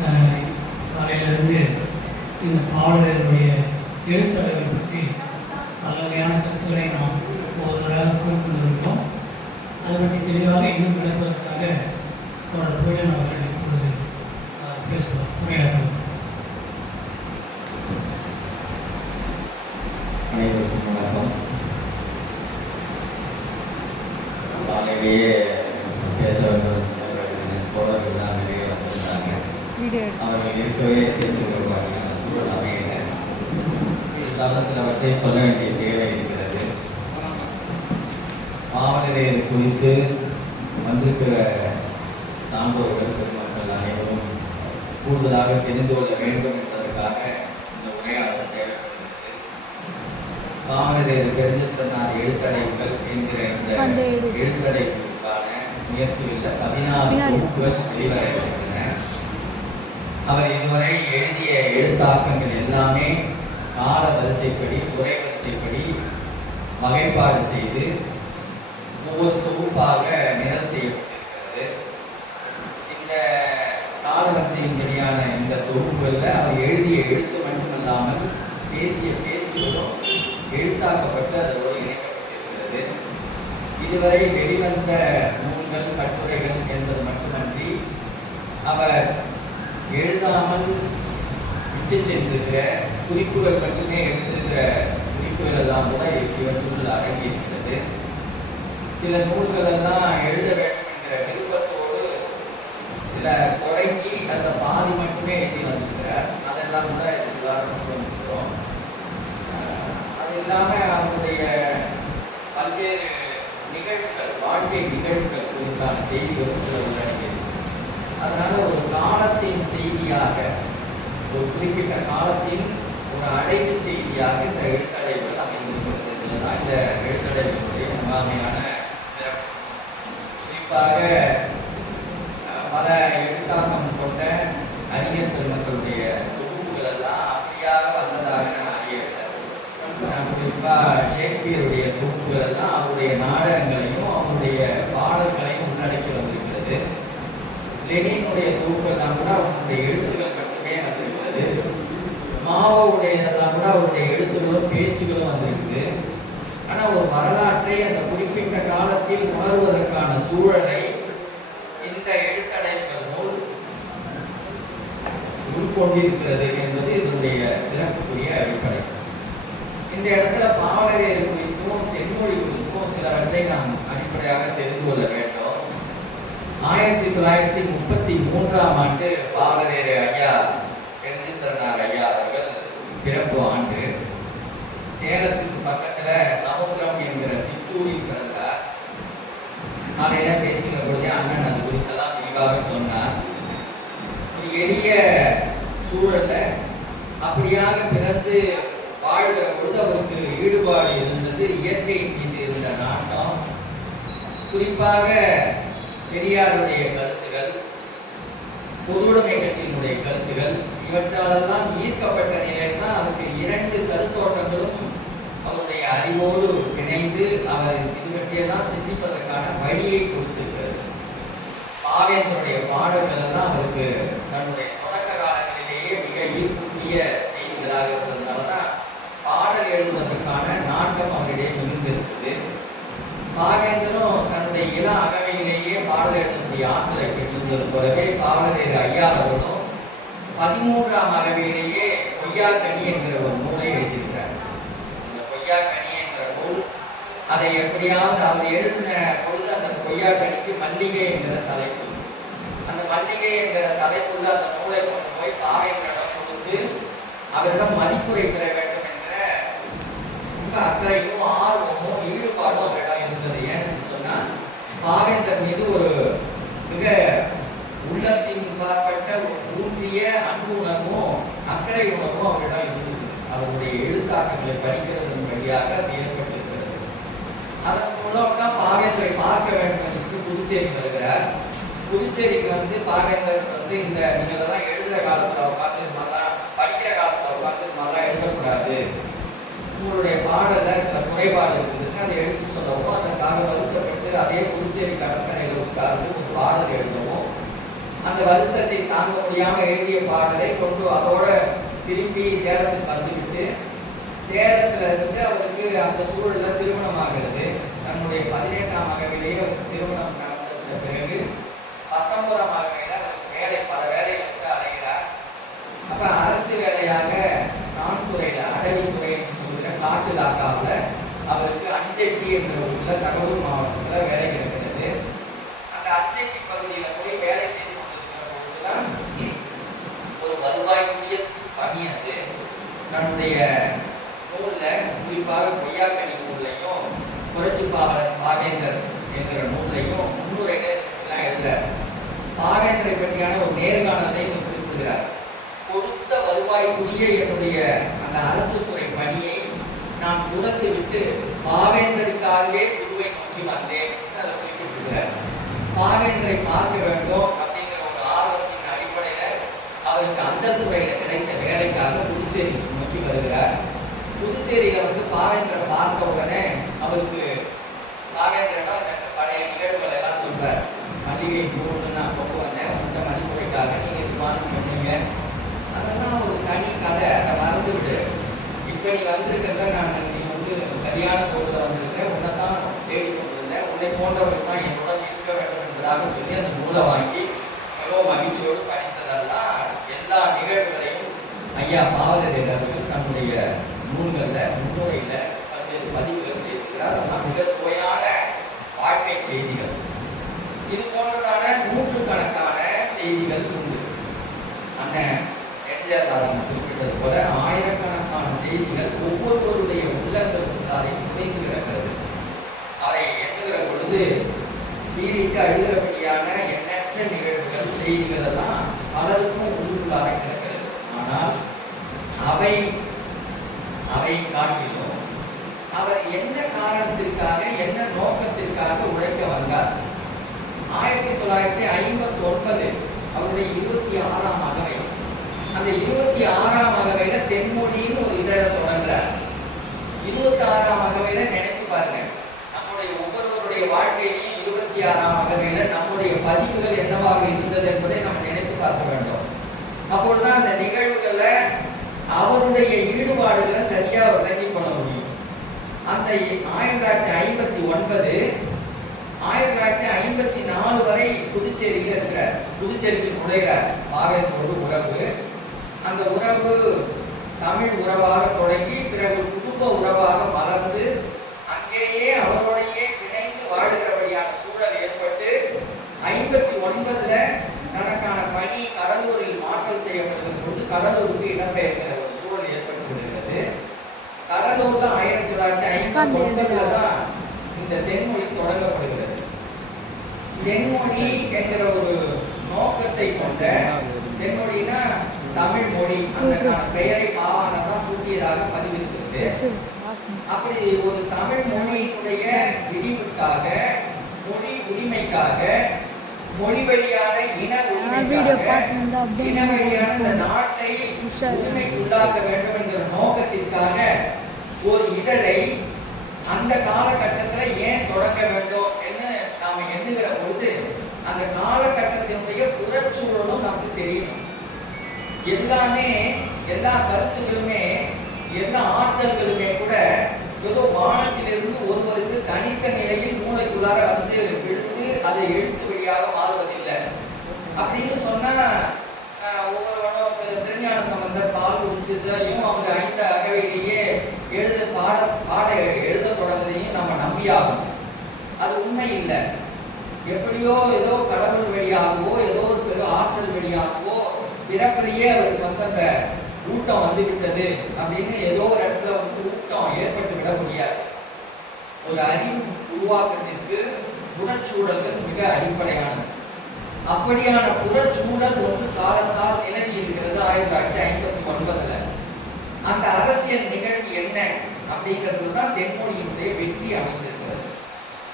காலையிலிருந்து இந்த பாடலுடைய எழுத்தளவை பற்றி பல வகையான கருத்துக்களை நாம் ஒவ்வொருவராக கூறிக்கொண்டிருக்கிறோம். அதை பற்றி தெளிவாக இன்னும் விளக்குவதற்காக தோழர் புயலன் அவர்கள் இப்பொழுது பேசுவார், உரையாற்றுவார். அனைவருக்கும் வணக்கம். காலையிலேயே பேச வேண்டும் தோழர்கள் தான் நிறைய வந்திருந்தாங்க. அவர்கள் இருக்கவே பேசிக்கொள்வாங்க. அந்த சூழல் அமையல. இருந்தாலும் சிலவற்றை சொல்ல வேண்டிய தேவை இருக்கிறது. பாவநிலைகள் குறித்து வந்திருக்கிற சான்றோர்கள் பெருமக்கள் அனைவரும் கூடுதலாக தெரிந்து கொள்ள வேண்டும் என்பதற்காக இந்த உரையாடல் தேவைப்படுகிறது. பாவநிலைகள் பெருந்தனார் எழுத்தடைவுகள் என்கிற இந்த எழுத்தடைவுகளுக்கான முயற்சிகளில் 14 தொகுப்புகள் வெளிவரவிருக்கின்றன. அவர் இதுவரை எழுதிய எழுத்தாக்கங்கள் எல்லாமே கால வரிசைப்படி, துறை வரிசைப்படி வகைப்பாடு செய்து ஒவ்வொரு தொகுப்பாக நிரல் செய்யப்பட்டிருக்கிறது. இந்த கால வரிசையின் சரியான இந்த தொகுப்புகளில் அவர் எழுதிய எழுத்து மட்டுமல்லாமல் பேசிய பேச்சுகளும் எழுத்தாக்கப்பட்டு அதோடு இணைக்கப்பட்டிருக்கிறது. இதுவரை வெளிவந்த நூல்கள், கட்டுரைகள் என்பது மட்டுமன்றி அவர் எழுதாமல் விட்டு சென்றிருக்கிற குறிப்புகள் மட்டுமே எழுதியிருக்கிற குறிப்புகள் எல்லாம் கூட இவற்றுள் அடங்கியிருக்கிறது. சில நூல்கள் எல்லாம் எழுத வேண்டும் என்கிற விருப்பத்தோடு சில தொடங்கி அந்த பாதி மட்டுமே எழுதி வந்திருக்கிறார். அதெல்லாம் கூட உதாரணம் வந்துக்கிறோம். அது இல்லாமல் அவருடைய பல்வேறு நிகழ்வுகள், வாழ்க்கை நிகழ்வுகள் குறித்தான செய்திகளும் சில உள்ளடங்கியது. அதனால ஒரு காலத்தின் செய்தியாக, ஒரு குறிப்பிட்ட காலத்தின் ஒரு அடைவு செய்தியாக இந்த எழுத்தடைவுகள் அமைந்திருக்கிறது என்பதுதான் இந்த எழுத்தடைவுகளுடைய முகாமையான சிறப்பு. குறிப்பாக பல எழுத்தாக்கம் கொண்ட அறிஞர் பெருமக்களுடைய தொகுப்புகள் எல்லாம் அப்படியாக வந்ததாக நான் அறியவில்லை. குறிப்பாக ஷேக்ஸ்பியருடைய தொகுப்புகள் எல்லாம் அவருடைய நாடகங்களையும் அவருடைய பாடல்களையும் உள்ளடக்கி வந்திருக்கிறது. லெனினுடைய தொகுப்பெல்லாம் கூட அவருடைய எழுத்துக்கள் மட்டுமே வந்திருக்கிறது. மாவோவுடையதெல்லாம் கூட அவருடைய எழுத்துக்களும் பேச்சுகளும் வந்திருக்குது. ஆனால் ஒரு வரலாற்றை அந்த குறிப்பிட்ட காலத்தில் உணர்வதற்கான சூழலை இந்த எழுத்தடைவுகள் நூல் உட்கொண்டிருக்கிறது என்பது இதனுடைய சிறப்புக்குரிய அடிப்படை. இந்த இடத்துல பாவலரேறு குறித்தும் தென்மொழி குறித்தும் சிலவற்றை நாம் அடிப்படையாக தெரிந்து கொள்ள வேண்டும். 1933ஆம் ஆண்டு பாவலரேறு ஐயா பெருந்திரனார் ஐயா அவர்கள் பிறப்பு ஆண்டு. சேலத்துக்கு பக்கத்துல சமுத்திரம் என்கிற சிற்றூரில் பிறந்தார். காலையில பேசுகிற பொழுதே அண்ணன் அது குறித்தெல்லாம் விரிவாக சொன்னார். ஒரு எளிய சூழல்ல அப்படியாக பிறந்து வாழ்கிற பொழுது அவருக்கு ஈடுபாடு இருந்தது. இயற்கை மீது இருந்த நாட்டம், குறிப்பாக பெரியாருடைய கருத்துகள், பொதுவுடைமை கட்சியினுடைய கருத்துகள், இவற்றாலெல்லாம் ஈர்க்கப்பட்ட நிலையில் தான் அவருக்கு 2 கருத்தோட்டங்களும் அவருடைய அறிவோடு இணைந்து அவர் இது பற்றியெல்லாம் சிந்திப்பதற்கான வழியை கொடுத்திருக்கிறது. பாவேந்தருடைய பாடல்கள் எல்லாம் அவருக்கு தன்னுடைய தொடக்க காலங்களிலேயே மிக ஈர்ப்புக்குரிய செய்திகளாக இருந்ததுனாலதான் பாடல் எழுதுவதற்கான நாட்டம் அவரிடையே மிகுந்திருக்குது. பாவேந்தரும் தன்னுடைய இள அகவையிலேயே பாடல் எழுதக்கூடிய ஆற்றலை பெற்றிருந்தது போலவே பாவலரேறு ஐயா அவர்களும் 13ஆம் அகவையிலேயே பொய்யாக்கனி என்கிற ஒரு நூலை எழுதியிருக்கிறார். இந்த பொய்யாக்கனி என்கிற நூல், அதை எப்படியாவது அவர் எழுதின பொழுது அந்த பொய்யாக்கனிக்கு மல்லிகை என்கிற தலைப்பு, அந்த மல்லிகை என்கிற தலைப்புள்ள அந்த நூலை கொண்டு போய் பாவேந்தரிடம் கொடுத்து அவரிடம் மதிப்புரை பெற வேண்டும் என்கிற அக்கறையும் ஆர்வமும் ஈடுபாடும் அவரிடம் இருந்தது. ஏன்னு சொன்னா பாவேந்தர் மீது ஒரு மிக உள்ளத்தின் பார்ப்பட்ட ஒரு ஊன்றிய அன்பு உணர்வும் அக்கறை உணர்வும் அவரிடம் இருந்தது. அவருடைய எழுத்தாக்கங்களை படிக்கிறதன் வழியாக அது ஏற்பட்டிருக்கிறது. அதன் மூலம் தான் பாவேந்தரை பார்க்க வேண்டும் என்று புதுச்சேரி வருகிறார். புதுச்சேரிக்கு வந்து பாவேந்தர் வந்து இந்த நீங்கள் எல்லாம் எழுதுகிற காலத்தில் உட்காந்து இது மாதிரிலாம், படிக்கிற காலத்தில் உட்காந்து இது மாதிரிலாம் எழுதக்கூடாது, உங்களுடைய பாடல சில குறைபாடு இருக்குதுன்னு அதை எடுத்து சொல்லவும் அதற்காக வருத்தப்பட்டு அதே புதுச்சேரி கடற்கரையில் உட்கார்ந்து ஒரு பாடல் எழுதவும் அந்த வருத்தத்தை தாங்க முடியாம எழுதிய பாடலை கொண்டு அதோட திரும்பி சேலத்துக்கு வந்துவிட்டு சேலத்துல இருந்து அவருக்கு அந்த சூழல்ல திருமணம் ஆகிறது. தன்னுடைய 18ஆம் அகவிலேயே திருமணம் நடந்த பிறகு 19ஆம் அகவில அவருக்கு பல வேலைகளுக்கு அலைகிறார். அப்ப அரசு வேலையாக நான்துறையில அடவித்துறைன்னு சொல்ற காட்டு இலாக்காவில் அவருக்கு அஞ்செட்டி என்ற ஊர்ல தகவல் மாவட்டத்துல வேலை கிடைக்கிறது. அந்த அஞ்செட்டி பகுதியில போய் வேலை செய்து கொண்டிருக்கிற பொழுதுதான் ஒரு வருவாய்க்குரிய பணி அது தன்னுடைய நூல்ல குறிப்பாக பொய்யாக்கனி நூல்லையும் புரட்சிப்பாளர் பாவேந்தர் என்கிற நூல்லையும் முன்னுரைகள் எழுதுறார். பாவேந்தரை பற்றியான ஒரு நேர்காணலை குறிப்பிடுகிறார். கொடுத்த வருவாய்க்குரிய என்னுடைய அந்த அரசு துறை பணியை நான் துறந்து விட்டு பாவேந்தருக்காகவே புதுவை நோக்கி வந்தேன் அதை குறிப்பிட்டிருக்கிறார். பாவேந்தரை பார்க்க வேண்டும் அப்படிங்கிற ஒரு ஆர்வத்தின் அடிப்படையில அவருக்கு அந்த துறையில கிடைத்த வேலைக்காக புதுச்சேரி நோக்கி வருகிறார். புதுச்சேரியில பாவேந்தரை பார்த்த உடனே அவருக்கு பாவேந்திரனா இந்த பழைய நிகழ்வுகள் எல்லாம் சொல்றார். மல்லிகை பூன்னு நான் கொண்டு வந்தேன் உங்கள்கிட்ட மணிமுறைக்காக நீங்க இதுவான்னு சொன்னீங்க, அதெல்லாம் ஒரு தனி கதை, அதை மறந்து விடு. இப்ப நீ வந்திருக்கிறத நீ சரியான பொருளை வந்திருக்கிறேன், உன்னைத்தான் தேடி கொண்டிருந்தேன், உன்னை போன்றவர்கள் தான் என்னுடன் இருக்க வேண்டும் என்பதாக சொல்லி அந்த நூலை வாங்கி மிகவும் மகிழ்ச்சியோடு படித்ததெல்லாம் எல்லா நிகழ்வுகளையும் ஐயா பாவலரேர் அவர்கள் தன்னுடைய நூல்கள்ல முன்னுரையில பல்வேறு பதிவுகள் செய்திருக்கிறார். அதெல்லாம் மிக சுவையான வாழ்க்கை செய்திகள். இது போன்றதான நூற்றுக்கணக்கான செய்திகள் உண்டு. அண்ணன் குறிப்பிட்டது போல ஆயிரக்கணக்கான செய்திகள் ஒவ்வொருவருடைய உள்ளங்களுக்குள்ளாரை புதைந்து கிடக்கிறது. அதை எண்ணுகிற பொழுது வீரிட்டு அழுகிறபடியான எண்ணற்ற நிகழ்வுகள் செய்திகள் எல்லாம் பலருக்கும் உள்ளுக்குள்ளாரை கிடக்கிறது. ஆனால் அவை காட்டிலும் அவர் என்ன காரணத்திற்காக என்ன நோக்கத்திற்காக உழைக்க வந்தார். 1959 அவருடைய 26ஆம் அகவை. அந்த 26ஆம் அகவையில தென்மொழின்னு ஒரு இதழ தொடங்குறார். 26ஆம் அகவையில நினைத்து பாருங்க, நம்முடைய ஒவ்வொருவருடைய வாழ்க்கையிலையும் 26ஆம் அகவையில நம்முடைய பதிவுகள் என்னவாக இருந்தது என்பதை நம்ம நினைத்து பார்க்க வேண்டும். அப்பொழுதுதான் அந்த நிகழ்வுகள்ல அவருடைய ஈடுபாடுகளை சரியா விளங்கி கொள்ள முடியும். அந்த 1959 1954 வரை புதுச்சேரியில் இருக்கிறார். புதுச்சேரிக்கு நுழைகிறார். பாவேந்தரோடு உறவு, அந்த உறவு தமிழ் உறவாக தொடங்கி பிறகு குடும்ப உறவாக மலர்ந்து அங்கேயே அவரோடையே இணைந்து வாழ்கிறபடியான சூழல் ஏற்பட்டு 59 தனக்கான பணி கடலூரில் மாற்றம் செய்யப்படுகிற போது கடலூருக்கு இடம்பெயர்கிற ஒரு சூழல் ஏற்பட்டு விடுகிறது. கடலூர்ல 1959 தான் இந்த தென்மொழி தொடங்கப்படுகிறது. தென்மொழி என்கிற ஒரு நோக்கத்தை கொண்ட, தென்மொழினா தமிழ் மொழி, அந்த பெயரை பாவாணர் தான் சூட்டியதாக பதிவிருக்கிறது. அப்படி ஒரு தமிழ் மொழியினுடைய விடிவுக்காக, மொழி உரிமைக்காக, மொழி வழியான இன உரிமைக்காக, இன வழியான இந்த நாட்டை உரிமைக்குள்ளாக்க வேண்டும் என்கிற நோக்கத்திற்காக ஒரு இதழை அந்த காலகட்டத்தில் ஏன் தொடங்க வேண்டும் என்று நாம எண்ணுகிற பொழுது அந்த காலகட்டத்தினுடைய புறச்சூழலும் நமக்கு தெரியணும். எல்லாமே, எல்லா கருத்துகளுமே, எல்லா ஆற்றல்களுமே கூட ஏதோ வானத்திலிருந்து ஒருவருக்கு தனித்த நிலையில் மூளைக்குள்ளார விழுந்து அதை எழுத்து வழியாக மாறுவதில்லை அப்படின்னு சொன்னா ஒவ்வொருவனும் திருஞான சம்பந்தர் பால் குடிச்சதையும் அவங்க 5 அகவையிலேயே பாட எழுத தொடங்குறதையும் நம்ம நம்பியாகும். அது உண்மை இல்லை. எப்படியோ ஏதோ கடவுள் வழியாகவோ ஏதோ ஒரு பெரு ஆற்றல் வழியாகவோ பிறப்பிலேயே அவருக்கு அந்த ஊட்டம் விட்டது அப்படின்னு ஏதோ ஒரு இடத்துல ஊட்டம் ஏற்பட்டு விட முடியாது. ஒரு அறிவு உருவாக்கத்திற்கு புறச்சூழல்கள் மிக அடிப்படையானது. அப்படியான புறச்சூழல் ஒன்று காலத்தால் நிலவி இருக்கிறது 1959. அந்த அரசியல் நிகழ்வு என்ன அப்படிங்கிறது தான் தென்மொழியினுடைய வெற்றி அமைந்திருக்கிறது.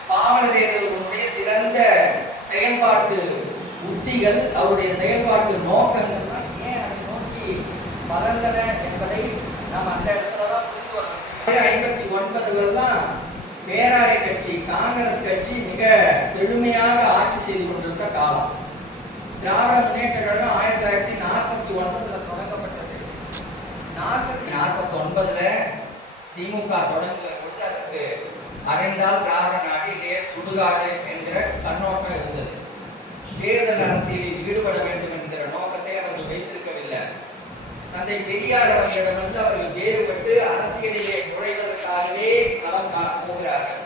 பாவலரேர்களுடைய சிறந்த செயல்பாட்டு உத்திகள், அவருடைய செயல்பாட்டு நோக்கங்கள் தான் ஏன் அதை நோக்கி மலர்ந்தன என்பதை நாம் அந்த இடத்துலதான் புரிந்து வரணும். 1959 பேராய கட்சி, காங்கிரஸ் கட்சி மிக செழுமையாக ஆட்சி செய்து கொண்டிருந்த காலம். திராவிட முன்னேற்ற கழகம் 1949 தொடங்கப்பட்டது. 1949 திமுக தொடங்குகிற பொழுது அதற்கு அடைந்தால் திராவிட நாடு இல்லையே சுடுகாடு என்கிற கண்ணோட்டம் இருந்தது. தேர்தல் அரசியலில் ஈடுபட வேண்டும் என்கிற நோக்கத்தை அவர்கள் வைத்திருக்கவில்லை. தந்தை பெரியார் அவர்களிடமிருந்து அவர்கள் வேறுபட்டு அரசியலிலே நுழைவதற்காகவே களம் காண போகிறார்கள்.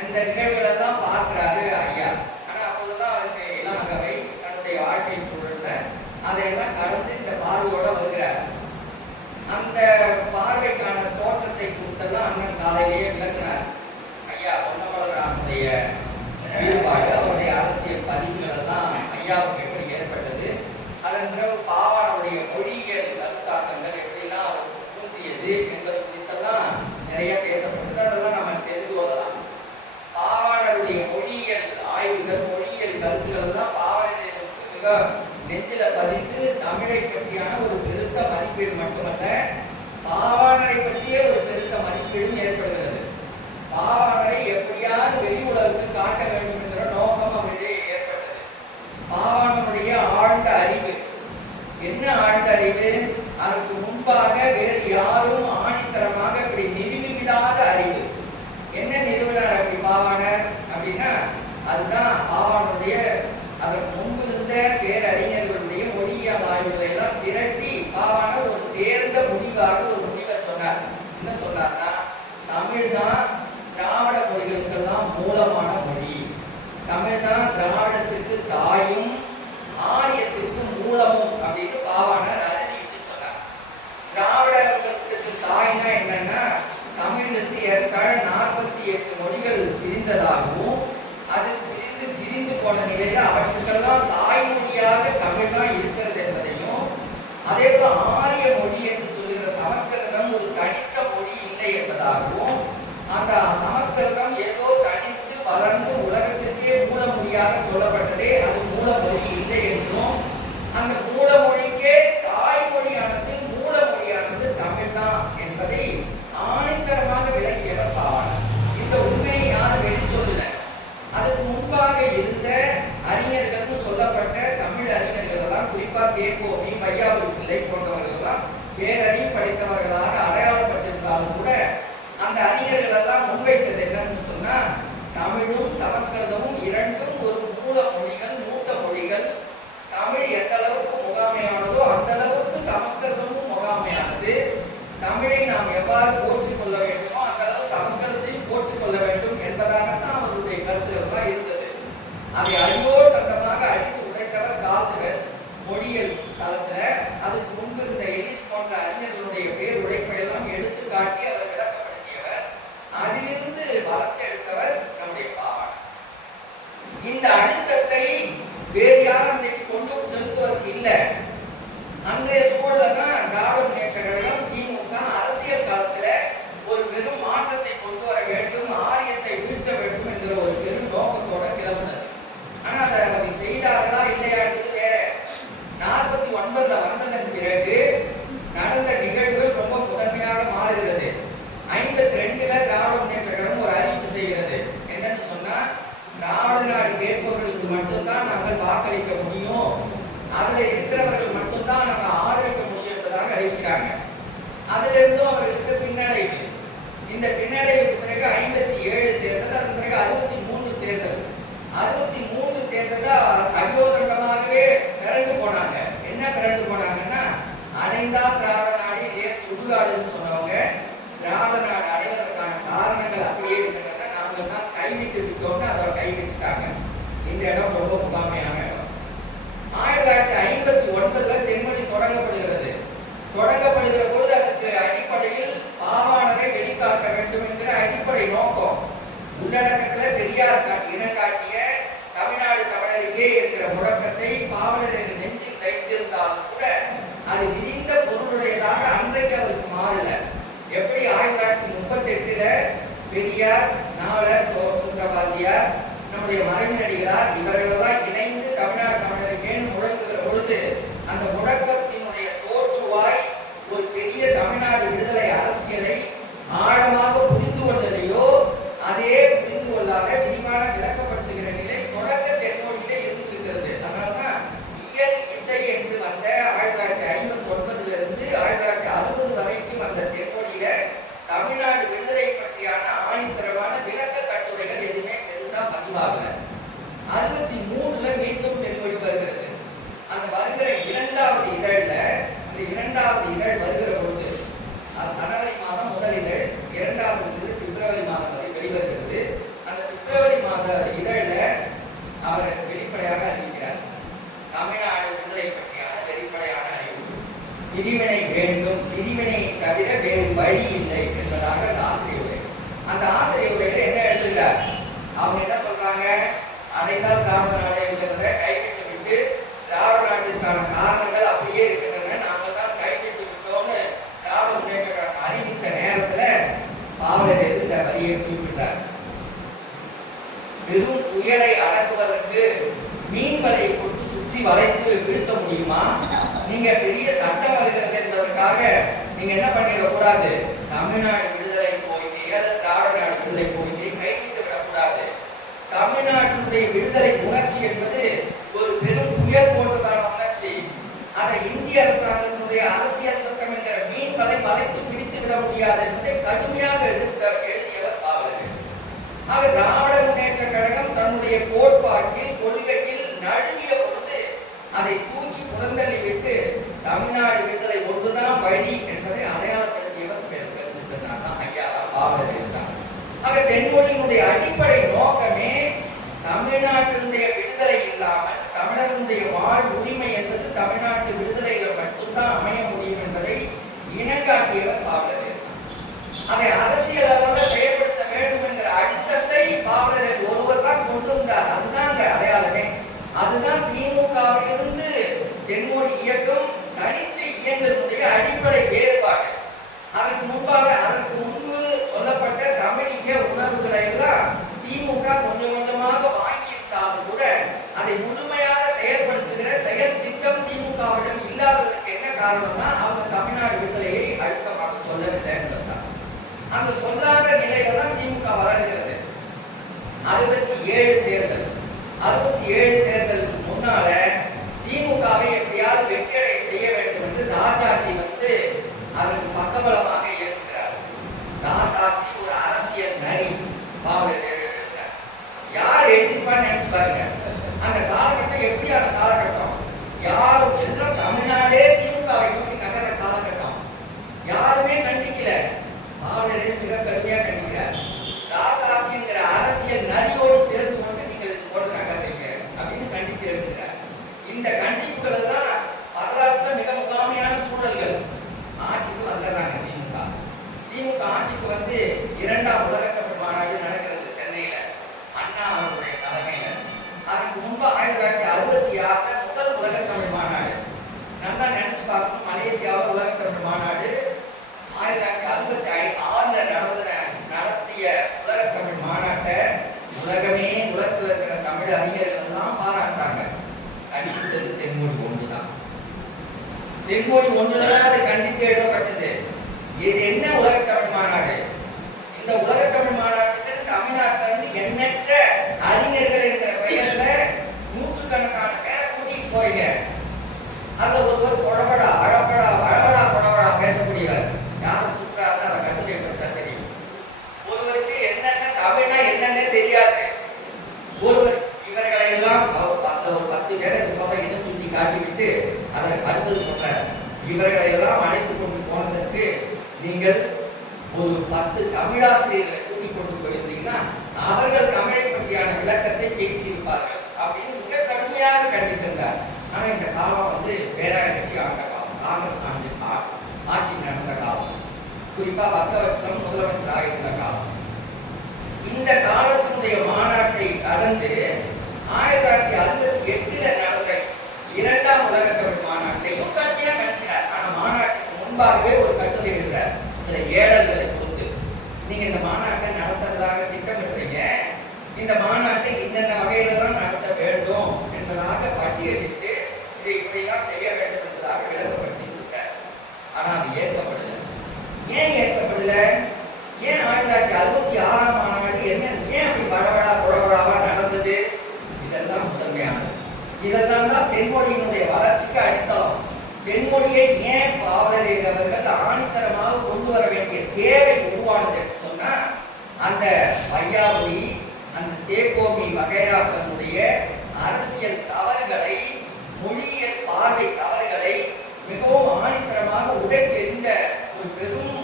அந்த நிகழ்வுகள் எல்லாம் பார்க்கிறாரு ஐயா. ஆனா அப்போதெல்லாம் அவருக்கு இளமகவை தன்னுடைய வாழ்க்கை சூழல்ல அதையெல்லாம் கடந்து இந்த பார்வையோட வருகிறார். அந்த பார்வைக்கான தோற்றத்தை கொடுத்தெல்லாம் அண்ணன் காலையிலேயே விளக்கினார். ஐயா பொன்னமலரானுடைய ஈடுபாடு, அவருடைய அரசியல் பதிவுகள் எல்லாம் ஐயாவுக்கு எப்படி ஏற்பட்டது, அதன் பிறகு பாவானுடைய மொழியியல் கருத்தாக்கங்கள் எப்படிலாம் அவர் தூண்டியது என்பது குறித்தெல்லாம் நிறைய பேசப்பட்டது. அதெல்லாம் நம்ம தெரிந்து கொள்ளலாம். பாவாணருடைய மொழியியல் ஆய்வுகள், மொழியியல் கருத்துக்கள் எல்லாம் பாவாணருக்கு மிக நெஞ்சில பதிந்து தமிழை பற்றியான ஒரு பெருத்த மதிப்பீடு மட்டுமல்ல, பாவாணரை பற்றிய ஒரு பெருத்த மதிப்பீடும் ஏற்படுகிறது. பாவாணரை எப்படியாவது வெளி உலகத்தில் காட்ட வேண்டும் என்கிற நோக்கம் அவரிடையே ஏற்பட்டது. பாவாணருடைய ஆழ்ந்த அறிவு என்ன? ஆழ்ந்த அறிவு அதற்கு முன்பாக வேறு யாரும் ஆணித்தரமாக இப்படி நிறுவிவிடாத அறிவு. என்ன நிறுவனர் அப்படி பாவாணர் அப்படின்னா, அதுதான் பாவாணருடைய அதற்கு முன்பு இருந்த பேரறிஞர்களுடைய மொழியியல் ஆய்வுகளை எல்லாம் திரட்டி பாவாணர் ஒரு தேர்ந்த முடிவாக ஒரு முடிவை சொன்னார். என்ன சொன்னார்னா, தமிழ் தான் திராவிட மொழிகளுக்கெல்லாம் மூலமான மொழி, தமிழ் தான் திராவிடத்திற்கு தாயும் ஆரியத்திற்கு மூலமும் அப்படின்னு பாவாணர் அறிவித்து சொன்னார். திராவிடத்திற்கு தாய்னா என்னன்னா, தமிழிலிருந்து ஏற்கால 48 மொழிகள் பிரிந்ததாகவும் அது பிரிந்து போன நிலையில அவற்றுக்கெல்லாம் தாய்மொழியாக தமிழ் தான் இருக்கிறது என்பதையும், அதே போல ஆரிய மொழி என்று சொல்லுகிற சமஸ்கிருதம் ஒரு தனித்த மொழி இல்லை என்பதாகவும், அந்த சமஸ்கிருதம் ஏதோ தனித்து வளர்ந்து உலகத்திற்கே மூல மொழியாக சொல்லப்பட்டதே அது மூல மொழி இல்லை என்றும், அந்த மூல மொழிக்கே தாய்மொழியானது மூல மொழியானது தமிழ் தான் என்பதை ஆணித்தரமாக விளக்கியவர் பாவாணர். இந்த உண்மையை யாரும் வெளி சொல்லல. அதுக்கு முன்பாக இருந்த அறிஞர்கள் சொல்லப்பட்ட தமிழ் அறிஞர்கள் எல்லாம், குறிப்பா கேகோமி, வையாபுரி பிள்ளை போன்றவர்கள் எல்லாம் பேரறிவு படைத்தவர்களாக அடையாளப்பட்டிருந்தாலும் கூட அந்த அறிஞர்கள் எல்லாம் முன்வைத்தது என்னன்னு சொன்னா, தமிழும் சமஸ்கிருதமும் இரண்டும் ஒரு மூல மொழிகள், மூத்த மொழிகள். தமிழ் எந்த அளவுக்கு முகாமையானதோ அந்த அளவுக்கு சமஸ்கிருதமும் முகாமையானது. தமிழை நாம் எவ்வாறு போற்றிக் கொள்ள வேண்டுமோ அந்த அளவு சமஸ்கிருதத்தையும் போற்றிக் கொள்ள வேண்டும் என்பதாகத்தான் அவருடைய கருத்துக்கள் தான் இருந்தது. அதை அடியோட்டமாக அடித்து உடைத்தவர் கால்துகள் மொழியியல் தளத்துல. அதுக்கு முன்பு இருந்த எலிஸ் போன்ற அறிஞர்களுடைய பேர் உழைப்பை எல்லாம் எடுத்து காட்டி அவர் விளக்கப்படுத்தியவர். அதிலிருந்து வளர்த்தெடுத்தவர் நம்முடைய பாவாணர். இந்த அழுத்தத்தை வேறு யாரும் கொண்டு செலுத்துவதற்கு இல்லை. அன்றைய சூழல்ல தான் திராவிட முன்னேற்ற கழகம் திமுக அரசியல் காலத்துல ஒரு பெரும் மாற்றத்தை கொண்டு வர வேண்டும், ஆரியத்தை வீழ்த்த வேண்டும் என்கிற ஒரு பெரும் நோக்கத்தோட கிளம்பினது. ஆனா அதை அவர்கள் செய்தார்களா இல்லையா என்பது வேற. 49 வந்ததன் பிறகு நடந்த நிகழ்வுகள் ரொம்ப முதன்மையாக மாறுகிறது. 52 திராவிட முன்னேற்ற கழகம் ஒரு அறிவிப்பு செய்கிறது. என்னன்னு சொன்னா, திராவிட நாடு கேட்பவர்களுக்கு மட்டும்தான் நாங்கள் வாக்களிக்க முடியும், அதுல இருக்கிறவர்கள் மட்டும்தான் நாங்க ஆதரிக்க முடியும் என்பதாக அறிவிக்கிறாங்க. அதுல இருந்தும் அவர்களுக்கு பின்னடைவு. இந்த பின்னடைவுக்கு பிறகு 57 தேர்தல், அதன் பிறகு 63 தேர்தல். 63 தேர்தல்ல அடியோதண்டமாகவே பிறண்டு போனாங்க. என்ன பிறண்டு போனாங்கன்னா, அடைந்தா திராவிட நாடு சுடுகாடுன்னு சொன்னவங்க திராவிட நாடு அடைவதற்கான காரணங்கள் அப்படியே இருந்ததுன்னா நாங்கள் தான் கைவிட்டு விட்டோம்னு அதை கைவிட்டுட்டாங்க. இந்த இடம் ரொம்ப முகாமையான இடம். 1959 தென்மொழி தொடங்கப்படுகிறது. தொடங்கப்படுகிற பொழுது அதற்கு அடிப்படையில் பாவாணரை வெளிக்காட்ட வேண்டும் என்கிற அடிப்படை நோக்கம். உள்ளடக்கத்துல பெரியார் இனங்காட்டிய தமிழ்நாடு தமிழருக்கே என்கிற முழக்கத்தை பாவலர் நெஞ்சில் தைத்திருந்தாலும் கூட அது விரிந்த பொருளுடையதாக அன்றைக்கு அவருக்கு மாறல. எப்படி 1938 பெரியார், நாவலர் சுந்தரபாரதியார், நம்முடைய மறைநடிகளார் இவர்களெல்லாம் இணைந்து தமிழ்நாடு தமிழருக்கேன்னு முழங்குகிற பொழுது அந்த முழக்கத்தினுடைய தோற்றுவாய் ஒரு பெரிய தமிழ்நாடு விடுதலை அரசியலை ஆழமாக புரிந்து கொள்ளலையோ அதே புரிந்து கொள்ளாத விரிவான விளக்கப்படுத்துகிற நிலை தொடக்க தென்மொழியிலே இருந்திருக்கிறது. அதனால்தான் பிரிவினை வேண்டும், பிரிவினையை தவிர வேறு வழி இல்லை என்பதாக அந்த ஆசிரியர் உரை. அந்த ஆசிரியர் உரையில என்ன எழுதுகிறார்? அவங்க என்ன சொல்றாங்க? அதைத்தான் திராவிட நாடு எழுதுறத கைவிட்டு விட்டு திராவிட நாட்டிற்கான காரணங்கள் அப்படியே இருக்கின்றன, நாங்கள் தான் கைவிட்டு விட்டோம்னு திராவிட முன்னேற்ற கழகம் அறிவித்த நேரத்துல பாவலர் இந்த வரியை குறிப்பிட்டார். பெரும் புயலை அடக்குவதற்கு மீன் வலையை கொண்டு சுற்றி வளைத்து வீழ்த்த முடியுமா? நீங்க பெரிய சட்டம் வருகிறது என்பதற்காக நீங்க என்ன பண்ணிடக்கூடாது, தமிழ்நாடு விடுதலை கோரிக்கையை திராவிட நாடு விடுதலை கோரிக்கையை கைவிட்டு விடக்கூடாது. தமிழ்நாட்டினுடைய விடுதலை உணர்ச்சி என்பது ஒரு பெரும் புயல் போன்றதான உணர்ச்சி. அதை இந்திய அரசாங்கத்தினுடைய அரசியல் சட்டம் என்கிற மீன் வலை வளைத்து பிடித்து விட முடியாது என்பதை கடுமையாக எழுதியவர் பாவலர். ஆக திராவிட முன்னேற்ற கழகம் தன்னுடைய கோட்பாட்டில் கொள்கையில் நழுவிய பொழுது அதை தூக்கி புறந்தள்ளி விட்டு தமிழ்நாடு விடுதலை ஒன்றுதான் வழி என்பதை அடையாளப்படுத்தியவர் ஐயா பாவலர் இருந்தார். ஆக தென்மொழியினுடைய அடிப்படை நோக்கமே தமிழ்நாட்டினுடைய விடுதலை இல்லாமல் தமிழர்களுடைய வாழ் உரிமை என்பது தமிழ்நாட்டு விடுதலையில மட்டும்தான் அமைய முடியும் என்பதை இனங்காட்டியவர் பாவலர். அதை அரசியல் அளவில் செயல்படுத்த வேண்டும் என்கிற அடித்தத்தை பாவலர் ஒருவர் தான் கொண்டு வந்தார். அதுதான் அங்க அடையாளமே. அதுதான் திமுகவிலிருந்து தென்மொழி இயக்கம் தனித்து இயங்குவதனுடைய அடிப்படை வேறுபாடு. அதற்கு முன்பு சொல்லப்பட்ட தமிழிய உணர்வுகளை எல்லாம் திமுக கொஞ்சம் கொஞ்சமாக வாங்கியிருந்தாலும் கூட அதை முழுமையாக செயல்படுத்துகிற செயல் திட்டம் திமுகவிடம் இல்லாததற்கு என்ன காரணம்னா அவங்க தமிழ்நாடு விடுதலையை அழுத்தமாக சொல்லவில்லை என்பதுதான். அந்த சொல்லாத நிலையில தான் திமுக வளர்கிறது. 67 தேர்தல் 67 தேர்தலுக்கு முன்னால திமுகவை எப்படியாவது வெற்றியடை செய்ய வேண்டும் என்று ராஜாஜி அதற்கு பக்கபலமாக இயங்குகிறார். ராசாசி ஒரு அரசியல் நரி பாவலர் எழுதினார். யார் எழுதிப்பான்னு நினைச்சு பாருங்க. அந்த காலகட்டம் எப்படியான காலகட்டம்? யாரும் எல்லாம் தமிழ்நாடே திமுகவை நோக்கி நகர காலகட்டம். யாருமே கண்டிக்கல. பாவலர் மிக கடுமையா கண்டிக்கிறார். ராசாசிங்கிற அரசியல் நரியோடு சேர்ந்து கொண்டு நீங்கள் போட்டு நகர்றீங்க அப்படின்னு கண்டித்து எழுதுகிறார். இந்த கண்டிப்புகள் எல்லாம் வரலாற்றுல மிக முகாமையான சூழல்கள். ஆட்சிக்கு வந்துடுறாங்க திமுக ஆட்சிக்கு வந்து 2ஆம் உலகத்தமிழ் மாநாடு நடக்கிறது சென்னையில அண்ணா அவருடைய தலைமையில. அதற்கு முன்பு 1966 முதல் உலகத்தமிழ் மாநாடு. நல்லா நினைச்சு பார்க்கணும். மலேசியாவில் உலகத்தமிழ் மாநாடு 1966 நடத்திய உலகத்தமிழ் மாநாட்டை உலகமே உலகத்தில் இருக்கிற தமிழ் அறிஞர்கள் எல்லாம் பாராட்டுறாங்க. கண்டித்தது தென்மொழி ஒன்றுதான். தென்மொழி ஒன்றுதான் அது கண்டித்து எழுதப்பட்டது. இது என்ன உலகத்தமிழ் மாநாடு? இந்த உலகத்தமிழ் மாநாட்டுக்கு தமிழ்நாட்டில இருந்து எண்ணற்ற அறிஞர்கள் என்கிற பெயர்ல நூற்றுக்கணக்கான பேரை கூட்டிட்டு போறீங்க. அதுல ஒருவர் கொடவடா கொடவடா பேசக்கூடியவர். யாரும் சுற்றாத அதை கட்டுரை படிச்சா தெரியும். ஒருவருக்கு என்னென்ன தமிழ்னா என்னன்னே தெரியாது. ஒருவர் இவர்களை எல்லாம் அதுல ஒரு 10 பேரை இனம் சுட்டி காட்டிவிட்டு அதற்கு அடுத்தது சொல்றார். இவர்களை எல்லாம் அழைத்துக் கொண்டு போனதற்கு நீங்கள் ஒரு 10 தமிழாசிரியர்களை கூட்டிக் கொண்டு போயிருந்தீங்கன்னா அவர்கள் தமிழை பற்றியான விளக்கத்தை பேசியிருப்பார்கள் அப்படின்னு மிக கடுமையாக கண்டித்திருந்தார். ஆனா இந்த காலம் பேராய கட்சி ஆண்ட காலம், காங்கிரஸ் ஆட்சி நடந்த காலம், குறிப்பா பக்தவத்சலம் முதலமைச்சராக இருந்த காலம். இந்த காலத்தினுடைய மாநாட்டை கடந்து 1968 நடந்த 2ஆம் உலகத்தமிழ் மாநாட்டையும் கடுமையா கண்டிக்கிறார். ஆனா மாநாட்டுக்கு முன்பாகவே ஒரு கட்டுரை எழுதுறார். சில ஏடல்களை கொடுத்து நீங்க இந்த மாநாட்டை நடத்துறதாக திட்டமிடுறீங்க, இந்த மாநாட்டை இன்னென்ன வகையிலெல்லாம் நடத்த வேண்டும் என்பதாக பட்டியலிட்டு இதை இப்படிலாம் செய்ய வேண்டும் என்பதாக விளக்கப்படுத்தி விட்டார். ஆனா அது ஏற்கப்படல. ஏன் ஏற்கப்படல? ஏன் 1966 மாநாடு என்ன ஏன் அப்படி கொடவடாவா நடந்தது? இதெல்லாம் முதன்மையானது. இதெல்லாம் தான் தென்மொழியினுடைய வளர்ச்சிக்கு அடித்தளம். தென்மொழியை ஏன் பாவலர் அவர்கள் ஆணித்தரமாக கொண்டு வர வேண்டிய தேவை உருவானது என்று சொன்னா, அந்த வையாபுரி அந்த தேக்கோமி வகைராக்களுடைய அரசியல் தவறுகளை, மொழியியல் பார்வை தவறுகளை மிகவும் ஆணித்தரமாக உடைத்தெறிந்த ஒரு பெரும்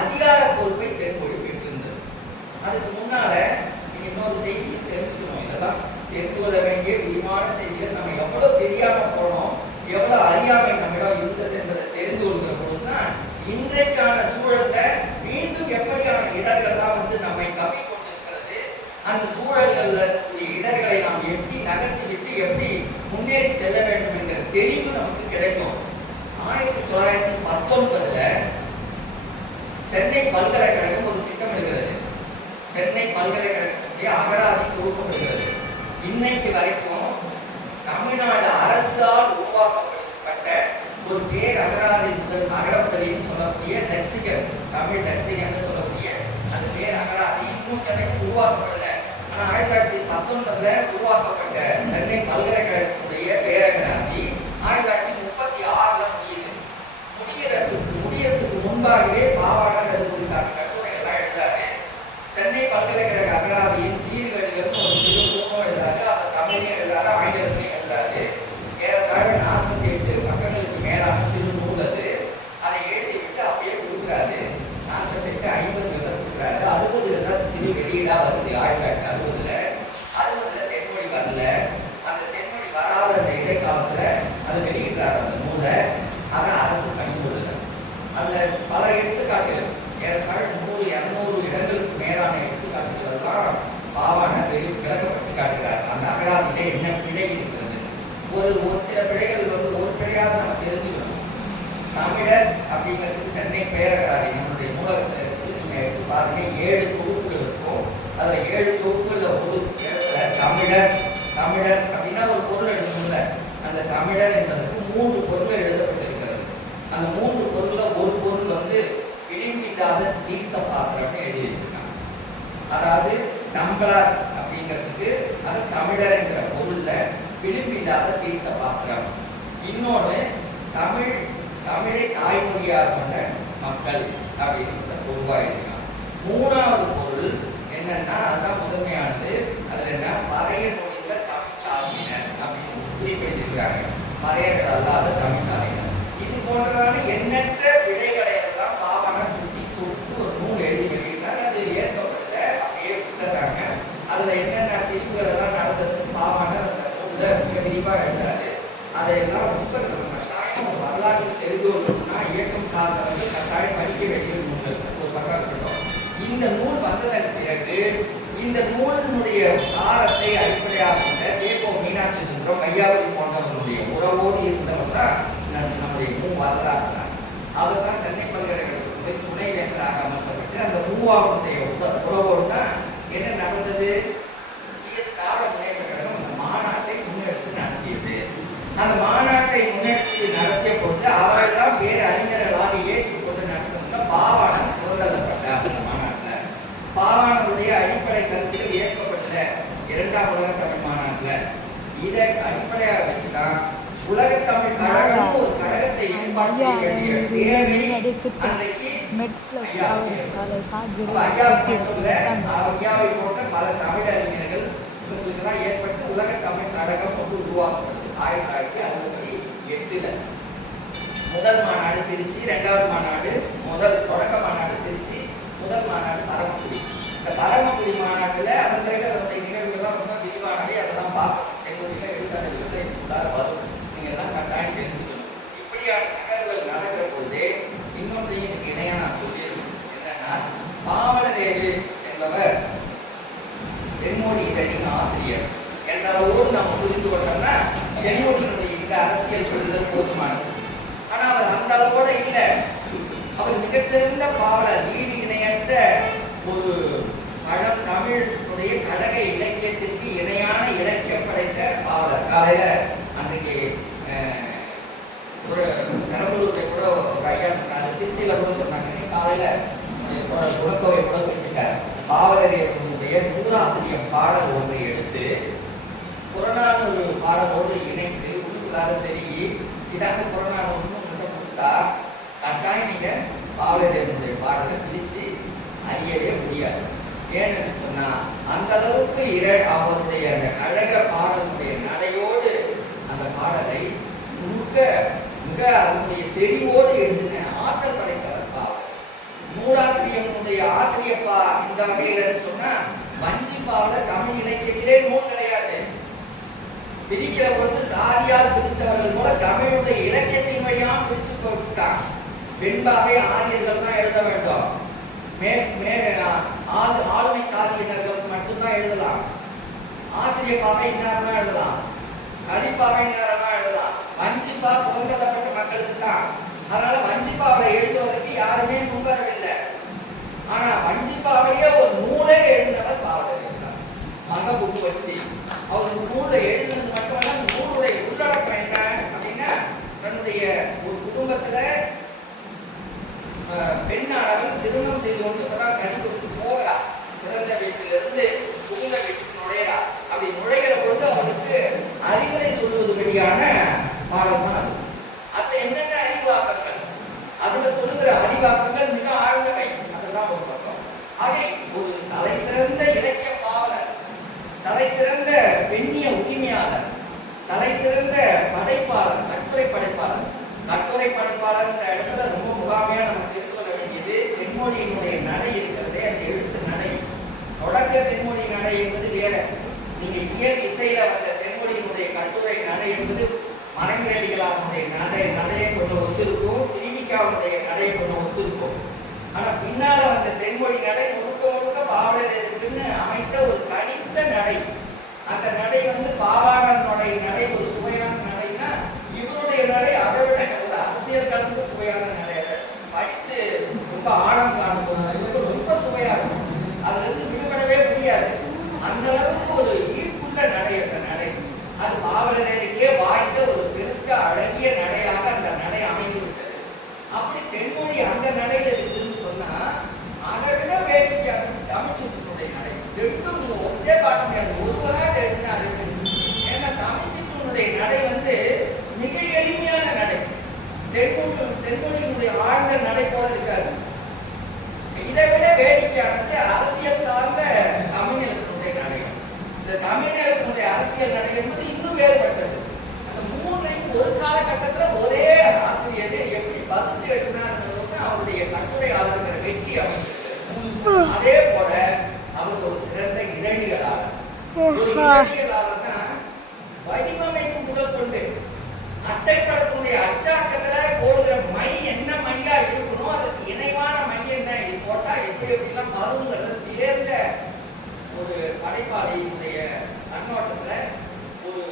அதிகார பொறுப்பை தென்மொழி பெற்றிருந்தது. அதுக்கு முன்னால இன்னொரு செய்தியை தெரிஞ்சுக்கணும். இதெல்லாம் தெரிந்து கொள்ள வேண்டிய விரிவான செய்திகள். நம்ம எவ்வளவு தெரியாம போனோம், எவ்வளவு அறியாமை நம்மிடம் இருந்தது என்பதை தெரிந்து கொள்வது இன்றைக்கான சூழல்ல மீண்டும் எப்படியான இடர்கள்லாம் நம்மை கவி கொண்டிருக்கிறது, அந்த சூழல்கள்ல இடர்களை நாம் எப்படி நகர்த்தி விட்டு எப்படி முன்னேறி செல்ல வேண்டும் என்கிற தெளிவு நமக்கு கிடைக்கும். 1919 சென்னை பல்கலைக்கழகம் ஒரு திட்டமிடுகிறது. சென்னை பல்கலைக்கழகத்துடைய அகராதி துவக்கப்படுகிறது. இன்னைக்கு வரைக்கும் தமிழ்நாடு அரசால் உருவாக்கப்பட்ட ஒரு பேர் அகராதி அகரமுதலின்னு சொல்லக்கூடிய லெக்சிகன், தமிழ் லெக்சிகன் சொல்லக்கூடிய அந்த பேர் அகராதி இன்னும் வரைக்கும் உருவாக்கப்படல. ஆனா 1919 உருவாக்கப்பட்ட சென்னை பல்கலைக்கழகத்துடைய பேரகராதி 1936 முடியறதுக்கு முன்பாகவே பாவாணர் அது குறித்தான கட்டுரை எல்லாம் எழுதுறாரு. சென்னை பல்கலைக்கழக அகராதியின் சீர்கழிகள் ஒரு சிறு நூலும் எழுதுறாரு. அதை தமிழையும் எழுதுறாரு, ஆங்கிலத்திலையும் எழுதுறாரு. ஏறத்தாழ 48 பக்கங்களுக்கு மேலான சிறு நூல் அது. அதை எழுதிவிட்டு அப்படியே கொடுக்குறாரு. 48 50 கொடுக்குறாரு. 60 தான் சிறு வெளியீடா வருது. 1960 தென்மொழி வரல. அந்த தென்மொழி வராத அந்த இடைக்காலத்துல அதை வெளியிடுறாரு அந்த நூலை. அதை அரசு கண்டுகொள்ளல. அதுல பல எடுத்துக்காட்டுகள் ஏறத்தாழ 100-200 இடங்களுக்கு மேலான எடுத்துக்காட்டுகள் எல்லாம் பாவாணர் விளக்கப்பட்டு காட்டுகிறார். அந்த அகராதியில என்ன பிழை இருக்கிறது, ஒரு சில பிழைகள் ஒரு பிழையாவது நம்ம தெரிஞ்சுக்கணும். தமிழர் அப்படிங்கிறதுக்கு சென்னை பேரகராதி நம்மளுடைய நூலகத்தில் இருக்கு. நீங்க எடுத்து பாருங்க, 7 தொகுப்புகள் இருக்கும். அதுல 7 தொகுப்புல ஒரு இடத்துல தமிழர் அப்படின்னா ஒரு பொருள் எழுதணும்ல, அந்த தமிழர் என்பதற்கு 3 பொருள் எழுதப்பட்டிருக்கிறது. அந்த 3 பொருள்ல ஒரு பொருள் விளிம்பில்லாத தீர்த்த பாத்திரம் எழுதியிருக்காங்க. அதாவது டம்ளர் அப்படிங்கிறதுக்கு அது தமிழர் என்கிற பொருள்ல விளிம்பில்லாத தீர்த்த பாத்திரம். இன்னொன்று தமிழை தாய்மொழியாக கொண்ட மக்கள் அப்படின்னு பொதுவாக எழுதியிருக்காங்க. 3வது பொருள் என்னன்னா அதுதான் முதன்மையானது. அதுல என்ன பறைய மொழியில தமிழ்ச்சாலையினர் அப்படின்னு குறிப்பிட்டிருக்கிறாங்க. பறையர்கள் அல்லாத தமிழ்ச்சாலையினர். இது போன்றதான எண்ணற்ற விடைகளை எல்லாம் பாவாணர் சுட்டி கொடுத்து ஒரு நூல் எழுதி வெளியிட்டார். அது ஏற்கப்படல, அப்படியே விட்டுறாங்க. அதுல என்னென்ன பிரிவுகள் எல்லாம் நடந்ததுன்னு பாவாணர் அந்த நூல்ல மிக விரிவா எழுதாரு. அதையெல்லாம் ரொம்ப கட்டாயம் ஒரு வரலாற்று தெரிஞ்சவர்களுக்குன்னா இயக்கம் சார்ந்தவர்கள் கட்டாயம் படிக்க வேண்டிய நூல்கள் ஒரு பக்கம் இருக்கட்டும். இந்த நூல் வந்ததற்கு பிறகு இந்த நூலினுடைய சாரத்தை அடிப்படையாக கொண்ட வேப்போ மீனாட்சி சுந்தரம், வையாபுரி போன்றவர்களுடைய உறவோடு இருந்தவர் தான் நம்முடைய வரதராசனார். அவர் தான் சென்னை பல்கலைக்கழகத்துடைய துணைவேந்தராக அமர்த்தப்பட்டு அந்த மூவாவுடைய உறவோடு தான் என்ன நடந்தது, திராவிட முன்னேற்ற கழகம் அந்த மாநாட்டை முன்னெடுத்து நடத்தியது. அந்த மாநாட்டை முன்னெடுத்து நடத்திய பொழுது அவரெல்லாம் வேறு அறிஞர்களாக ஏற்றுக்கொண்டு நடத்தின பாவாணர் புறந்தள்ளப்பட்டார். அந்த மாநாட்டில் பாவாணருடைய அடிப்படை கருத்துக்கள் ஏற்கப்பட்ட 2ஆம் உலக தமிழ் மாநாட்டில் இதை அடிப்படையாக வச்சுதான் உலக தமிழ் கழகம் ஒரு கழகத்தை ஏற்பாடு செய்ய வேண்டிய தேவை அன்றைக்கு ஐயாவை போன்ற பல தமிழ் அறிஞர்கள் இவங்களுக்கெல்லாம் ஏற்பட்டு உலக தமிழ் கழகம் வந்து உருவாக்கப்பட்டது. 1968 முதல் மாநாடு திருச்சி, 2வது மாநாடு தொடக்க மாநாடு திருச்சி, முதல் மாநாடு பரமக்குடி. இந்த பரமக்குடி மாநாட்டுல அதன் பிறகு அதனுடைய நிகழ்வுகள்லாம் ரொம்ப விரிவானவை. அதெல்லாம் பார்க்கணும். எங்களுடைய எழுத்தாளர்கள் வரும், நீங்க எல்லாம் கட்டாயம் தெரிஞ்சுக்கணும். இப்படியான நகர்வுகள் நடக்கிற பொழுதே இன்னொன்றையும் இதுக்கு இணையா நான் சொல்லியிருக்கேன். என்னன்னா, பாவலரேறு என்பவர் தென்மொழி இதழின் ஆசிரியர் என்ற அளவோடு நம்ம புரிந்து கொண்டோம்னா தென்மொழியினுடைய இந்த அரசியல் புரிதல் போதுமானது. ஆனா அவர் அந்த அளவோட இல்லை. அவர் மிகச்சிறந்த பாவலர், ஈடு இணையற்ற ஒரு தமிழுடைய கழக இலக்கியத்திற்கு இணையான இலக்கியம் படைத்த பாவலர். காலையில அன்றைக்கு ஒரு பெரம்பலூர்ல கூட ஒரு ஐயா சொன்னாங்க, திருச்சியில கூட சொன்னாங்க, காலையில குலத்தொகை கூட குறிப்பிட்டார். பாவலரேனுடைய நூறாசிரியம் பாடல் ஒன்றை எடுத்து புறநானூறு பாடலோடு இணைத்து உள்ளுக்குள்ளார சரி இதாங்க புறநானூறுன்னு உங்கள்கிட்ட கொடுத்தா கட்டாயம் நீங்க பாவலரேனுடைய பாடலை பிரிச்சு அறியவே முடியாது. ஏன்னு சொன்னா அந்த அளவுக்கு அவருடைய அந்த கழக பாடலுடைய நடையோடு அந்த பாடலை மிக அதனுடைய செறிவோடு எழுதின ஆற்றல் படைத்தவர் பாவலர். நூறாசிரியனுடைய ஆசிரியப்பா இந்த வகையிலன்னு சொன்னா வஞ்சி பாவலர் தமிழ் இலக்கியத்திலே நூல் கிடையாது. பிரிக்கிற பொழுது சாதியால் பிரித்தவர்கள் போல தமிழுடைய இலக்கியத்தின் வழியாக பிரிச்சு போட்டாங்க. வெண்பாவை ஆரியர்கள் தான் எழுத வேண்டும். ஆளுமை சாதியினர்களுக்கு மட்டும்தான் எழுதலாம். ஆசிரியப்பாவை இன்னார் தான் எழுதலாம். கடிப்பாவை இன்னார் தான் எழுதலாம். வஞ்சிப்பா புகழ்ந்தப்பட்ட மக்களுக்கு தான். அதனால வஞ்சிப்பாவை எழுதுவதற்கு யாருமே முன்வரவில்லை. ஆனா வஞ்சிப்பாவையே ஒரு நூலே எழுதினவர் பாவலர் இருந்தார், மகபூபு வச்சி. அவர் நூலை எழுதுனது மட்டுமல்ல, நூலுடைய உள்ளடக்கம் என்ன அப்படின்னா, தன்னுடைய ஒரு குடும்பத்துல பெண்ணானவள் திருமணம் செய்து கொண்டு இப்பதான் கனி கொடுத்து போகிறா. பிறந்த வீட்டிலிருந்து புகுந்த வீட்டுக்கு நுழைகிறா. அப்படி நுழைகிற பொழுது அவளுக்கு அறிவுரை சொல்லுவது வழியான பாடம் தான் அது. அதுல என்னென்ன அறிவாக்கங்கள், அதுல சொல்லுகிற அறிவாக்கங்கள் மிக ஆழ்ந்தவை. அதெல்லாம் ஒரு பக்கம். அதை ஒரு தலை சிறந்த இலக்கிய பாவலர், தலை சிறந்த பெண்ணிய உரிமையாளர், தலை சிறந்த படைப்பாளர், கட்டுரை படைப்பாளர். கட்டுரை படைப்பாளர் இந்த இடத்துல ரொம்ப முகாமையா நம்ம தெரிந்து கொள்ள வேண்டியது, தென்மொழியினுடைய நடை இருக்கிறதே, அந்த எழுத்து நடை. தொடக்க தென்மொழி நடை என்பது வேற. நீங்க இயல் இசையில வந்த தென்மொழியினுடைய கட்டுரை நடை என்பது மறைமலையடிகளாருடைய நடையை கொஞ்சம் ஒத்திருக்கும், திருவிக்காவுடைய நடையை கொஞ்சம் ஒத்திருக்கும். ஆனா பின்னால வந்த தென்மொழி நடை முழுக்க முழுக்க பாவலருக்குன்னு அமைத்த ஒரு தனித்த நடை. அந்த நடை பாவாடனுடைய நடை ஒரு சுவையான நடைனா, இவருடைய நடை அதை விட ஒரு அரசியல் கலந்து சுவையான நடை. அதை படித்து ரொம்ப ஆழம் காணும்போது ரொம்ப சுவையா இருக்கும். அதுல இருந்து விடுபடவே முடியாது. அந்த அளவுக்கு ஒரு ஈர்ப்புள்ள நடை அந்த நடை. அது பாவலருக்கே வாய்ந்த ஒரு பெருக்க அழகிய நடையாக அந்த நடை அமைந்து விட்டது. அப்படி தென்மொழி அந்த நடையில இருக்குன்னு சொன்னா, அதை விட வேடிக்கையான தமிழ்ச்சித்தினுடைய நடை. ரெண்டும் ஒன்றே பார்க்க முடியாது. ஒருவராக எழுதினா ரெண்டு. ஏன்னா தமிழ்ச்சித்தினுடைய நடை மிக எளிமையான நடை. தென்மொழியினுடைய ஆழ்ந்த நடை போல இருக்காது. இதை விட வேடிக்கையானது அரசியல் சார்ந்த தமிழினத்தினுடைய நடை. இந்த தமிழினத்தினுடைய அரசியல் நடை என்பது இன்னும் வேறுபட்டது. அந்த மூன்றையும் ஒரு காலகட்டத்துல ஒரே ஆசிரியர் எப்படி பகுத்து எழுதினார் அவருடைய கட்டுரையாளர் வெற்றி அமைந்தது. அதே போல அவர் ஒரு சிறந்த இதழியலாளர். ஒரு இதழியலாளர் தான் வடிவமைப்பு முதல் கொண்டு அட்டைப்படத்தினுடைய அச்சாக்கத்துல போடுகிற மை என்ன மையா இருக்கணும், அதுக்கு இணைவான மை என்ன, இது போட்டா எப்படி எப்படிலாம் வருங்கிறது தேர்ந்த ஒரு படைப்பாளியினுடைய கண்ணோட்டத்துல ஒரு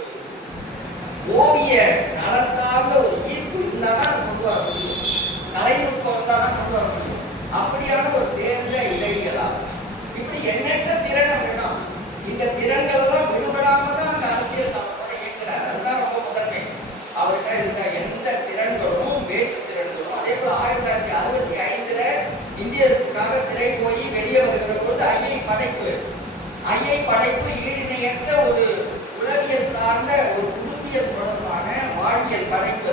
ஓவிய நலன் சார்ந்த ஒரு ஈர்ப்பு இருந்தாதான் கொண்டு வர முடியும். கலைநுட்பம் இருந்தாதான் கொண்டு வர முடியும். அப்படியான ஒரு தேர்ந்த இதழியலாளர். இப்படி எண்ணற்ற திறன் வேணும். இந்த திறன்கள் எல்லாம் விடுபடாம தான் அந்த அரசியல் நம்மளோட இயங்குறாரு. அதுதான் ரொம்ப முதன்மை. அவர்கிட்ட இருக்க எந்த திறன்களும் வேற்று திறன்களும். அதே போல 1965 இந்தியத்துக்காக சிறை போய் வெளியே வருகிற பொழுது ஐயை படைப்பு ஈடிணையற்ற ஒரு உளவியல் சார்ந்த ஒரு குழுவியல் தொடர்பான வாழ்வியல் படைப்பு.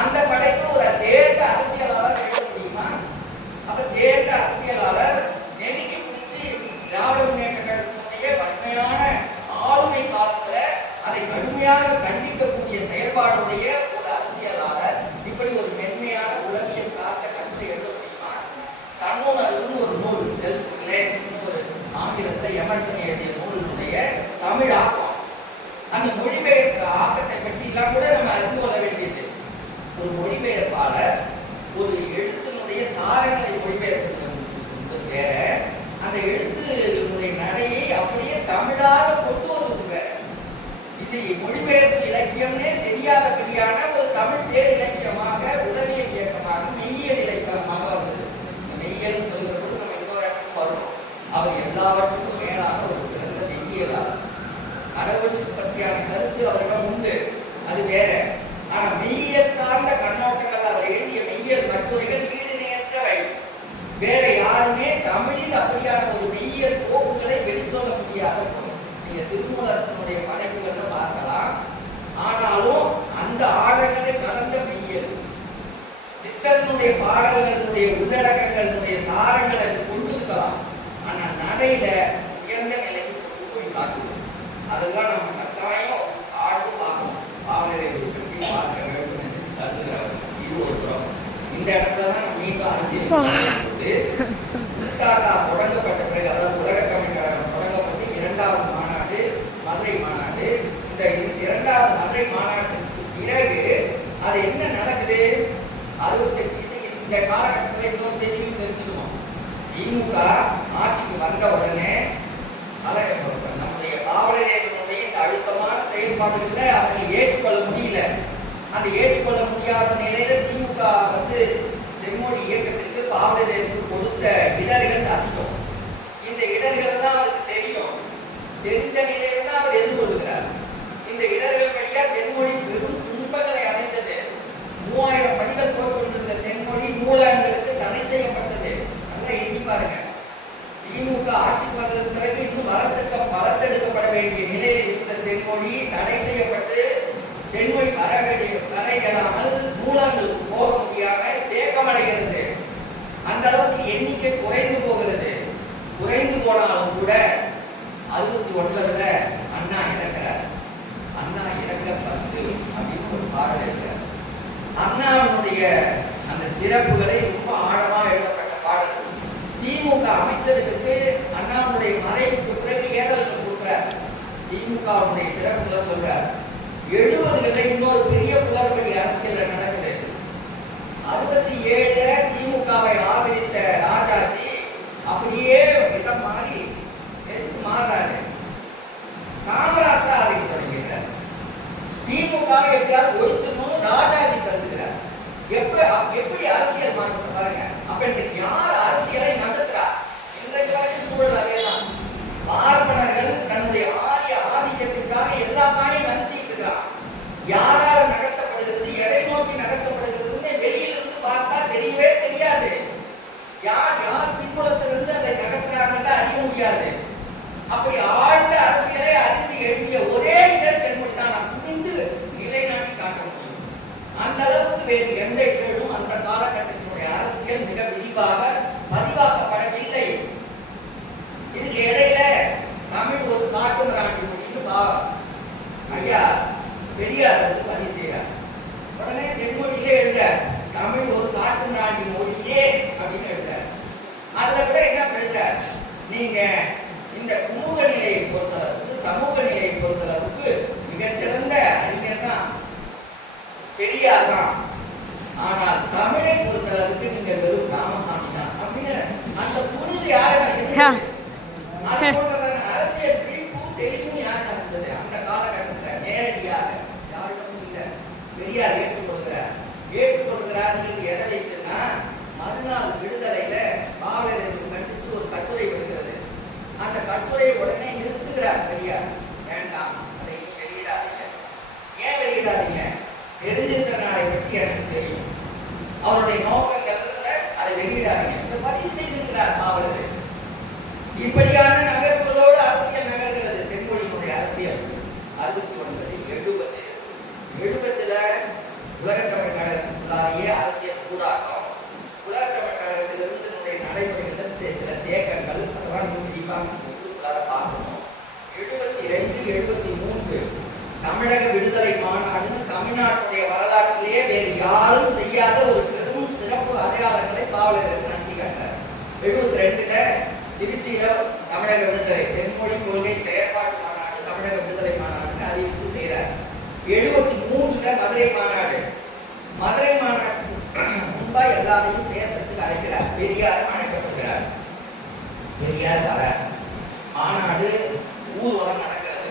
அந்த படைப்பு ஒரு தேர்ந்த அரசியலாளர் எழுத முடியுமா? அப்ப தேர்ந்த அரசியலாளர் நெருக்கி பிடிச்சு திராவிட முன்னேற்ற கழகத்தினுடைய வன்மையான ஆளுமை காலத்துல அதை கடுமையாக கண்டிக்கக்கூடிய செயல்பாடுடைய ஒரு அரசியலாளர் இப்படி ஒரு மென்மையான உளவியல் சார்ந்த கட்டுரை எழுத முடியுமா? தன்னுணர்வுன்னு ஒரு நூல், செல்ஃப் ரிலையன்ஸ் ஒரு ஆங்கிலத்துல எமர்சன் எழுதிய நூலினுடைய தமிழ் ஆக்கம். அந்த மொழிபெயர்ப்பு ஆக்கத்தை பற்றி எல்லாம் கூட நம்ம அறிந்து கொள்ள வேண்டியது. ஒரு மொழிபெயர்ப்பாளர் ஒரு எழுத்தினுடைய சாரங்களை மொழிபெயர்ப்பு வேற, அந்த எழுத்தினுடைய நடையை அப்படியே தமிழாக கொண்டு வருவது வேற. இது மொழிபெயர்ப்பு இலக்கியம்னே தெரியாதபடியான ஒரு தமிழ் பேர் இலக்கியமாக, உளவியல் இயக்கமாக, மெய்யியல் இலக்கியமாக வந்தது. மெய்யியல் சொல்கிற போது நம்ம இன்னொரு இடத்துக்கு வரணும். அவர் எல்லாவற்றுக்கும் மேலான ஒரு சிறந்த மெய்யியலாளர். கடவுள் பற்றியான கருத்து அவரிடம் உண்டு, அது வேற. ஆனா மெய்யியல் சார்ந்த கண்ணோட்டங்கள் அவர் எழுதிய மெய்யியல் கட்டுரைகள் ஈடுணையற்றவை. வேற யாருமே தமிழில் அப்படியான ஒரு மெய்யியல் போக்குகளை வெளிச்சொல்ல முடியாத போது நீங்க திருமூலத்தினுடைய படைப்புகளை பார்க்கலாம். ஆனாலும் அந்த ஆழங்களை கடந்த மெய்யியல் சித்தனுடைய பாடல்களுடைய உள்ளடக்கங்களுடைய சாரங்களை கொண்டிருக்கலாம். ஆனா நடையில உயர்ந்த நிலைக்கு கொண்டு போய் காட்டுது. அதெல்லாம் நம்ம கட்டாயம் ஆழ்ந்து பார்க்கணும். பாவலரை பற்றி பார்க்க வேண்டும் என்று கருதுகிறவர். இது ஒரு புறம். இந்த இடத்துலதான் நம்ம மீண்டும் அரசியல் தொடங்கப்பட்ட பிறகு, அதாவது உலக தமிழ் கழகம் தொடங்கப்பட்டு 2வது மாநாடு மதுரை மாநாடு. இந்த 2வது மதுரை மாநாட்டுக்கு பிறகு அது என்ன நடக்குது? 68 இந்த இந்த காலகட்டத்தில் இன்னொரு செய்தியும் தெரிஞ்சுக்குவோம். திமுக ஆட்சிக்கு வந்த உடனே நம்முடைய காவலர்களுடைய இந்த அழுத்தமான செயல்பாடுகளை அவர்கள் ஏற்றுக்கொள்ள முடியல. அந்த ஏற்றுக்கொள்ள முடியாத நிலையில திமுக தென்மொழி இயக்கத்திற்கு காவலர்களுக்கு கொடுத்த இடர்கள் அதிகம். இந்த இடர்கள் தான் அவருக்கு தெரியும். தெரிந்த நிலையில தான் அவர் எதிர்கொள்கிறார். இந்த இடர்கள் வழியா தென்மொழி பெரும் துன்பங்களை அடைந்தது. 3000 படிகள் போய்கொண்டிருந்த தென்மொழி நூலகங்களுக்கு தடை செய்யப்பட்டது. நல்லா எண்ணி பாருங்க. திமுக ஆட்சிக்கு வந்ததற்கு பிறகு இன்னும் வளர்த்தெடுக்கப்பட வேண்டிய நிலையில் இருந்த தென்மொழி தடை செய்யப்பட்டு தென்மொழி வர இயலாமல் நூலகங்களுக்கு போக முடியாம தேக்கமடைகிறது. அந்த அளவுக்கு எண்ணிக்கை குறைந்து போகிறது. குறைந்து போனாலும் கூட 69ல அண்ணா இறக்கிறார். அண்ணா இறக்க 10 அப்படின்னு ஒரு பாடல் இருக்கிறார். அண்ணாவுடைய அந்த சிறப்புகளை ரொம்ப ஆழமா எழுதப்பட்ட பாடல். திமுக அமைச்சர்களுக்கு அண்ணாவுடைய மறைவுக்கு பிறகு ஏடல்கள் கொடுக்கிறார். திமுகவுடைய சிறப்புகளை சொல்றார். 70களில் இன்னொரு பெரிய குளறுபடி அரசியல் நடக்குது. 67 திமுகவை ஆதரித்த ராஜாஜி அப்படியே இடம் மாறி எதுக்கு மாறுறாரு? காமராஜரை ஆதரிக்க தொடங்கிட்டார். திமுக எப்படியாவது ஒழிச்சிடணும்னு ராஜாஜி கருதுகிறார். எப்படி அரசியல் மாற்றத்தை பாருங்க. அப்ப இன்னைக்கு யார் அரசியலை நடத்துறா? இன்றைக்கு சூழல் அதேதான். பார்ப்பனர்கள் தன்னுடைய ஆரிய ஆதிக்கத்திற்காக எல்லா காரையும் நடத்திட்டு இருக்கிறான். யாரால நகர்த்தப்படுகிறது, எதை நோக்கி நகர்த்தப்படுகிறதுன்னு வெளியிலிருந்து பார்த்தா தெரியவே தெரியாது. யார் பின்புலத்திலிருந்து அதை நகர்த்துறாங்கன்னு அறிய முடியாது. அப்படி ஆழ்ந்த அரசியலை அறிந்து எழுதிய ஒரே இதழ் தென்மொழி தான். நான் துணிந்து நிலைநாட்டி காட்ட முடியும். அந்த அளவுக்கு வேறு எந்த இதழும் அந்த காலகட்டத்தினுடைய அரசியல் மிக விரிவாக பதிவாக்கப்படவில்லை. இதுக்கு இடையில தமிழ் ஒரு காட்டு மிராண்டி மொழின்னு ஐயா பெரியார் பதிவு செய்யறார். உடனே தென்மொழியிலே எழுதுறார், தமிழ் ஒரு காட்டு மிராண்டி மொழியே அப்படின்னு எழுதுறார். அதுல கூட என்ன எழுதுறார், நீங்க இந்த சமூக நிலையை பொறுத்தளவுக்கு சமூக நிலையை பொறுத்தளவுக்கு மிகச்சிறந்த அறிஞர் தான் பெரியார் தான். ஆனால் தமிழை பொறுத்தளவுக்கு நீங்க வெறும் ராமசாமி தான் அப்படின்னு அந்த புரிந்து யாருன்னா அரசியல் விழிப்பும் தெளிவும் யாருன்னா இருந்தது அந்த காலகட்டத்தில். நேரடியாக யாருக்கும் இல்லை. பெரியார் ஏற்றுக்கொள்கிறார் எதை வைத்துன்னா, மறுநாள் விடுதலையில காவலர்களுக்கு கண்டிச்சு ஒரு கட்டுரை வருகிறது. அந்த கட்டுரையை உடனே நிறுத்துகிறார் பெரியார். வேண்டாம், அதை வெளியிடாதீங்க. ஏன் வெளியிடாதீங்க? பெருஞ்சித்திரனாரை பற்றி எனக்கு தெரியும், அவருடைய நோக்கங்கள்ல அதை வெளியிடாதீங்க. இந்த பதிவு செய்திருக்கிறார் காவலர்கள். இப்படியான நகர்வுகளோடு அரசியல் நகர்கிறது தென்மொழியினுடைய அரசியல். 69 70ல உலகத்தமிழ் கழகத்தினுடைய அரசியல் கூடாக்கம், உலகத்தமிழ் கழகத்திலிருந்து நடைமுறைகளில் சில தேக்கங்கள், அதெல்லாம் பார்க்கணும். 72 73 தமிழக விடுதலை மாநாடுன்னு தமிழ்நாட்டுடைய வரலாற்றிலேயே வேறு யாரும் செய்யாத ஒரு பெரும் சிறப்பு அடையாளங்களை காவலர்களுக்கு நடத்தி காட்டார். 72ல திருச்சியில தமிழக விடுதலை தென்மொழி கொள்கை செயற்பாடு மாநாடு, தமிழக விடுதலை மாநாடுன்னு அறிவிப்பு செய்யறார். 73ல மதுரை மாநாடு. மதுரை மாநாடு முன்பா எல்லாரையும் பேசத்துக்கு அழைக்கிறார். பெரியாரும் அழைக்கப்படுகிறார். பெரியார் வர மாநாடு ஊர்வலம் நடக்கிறது.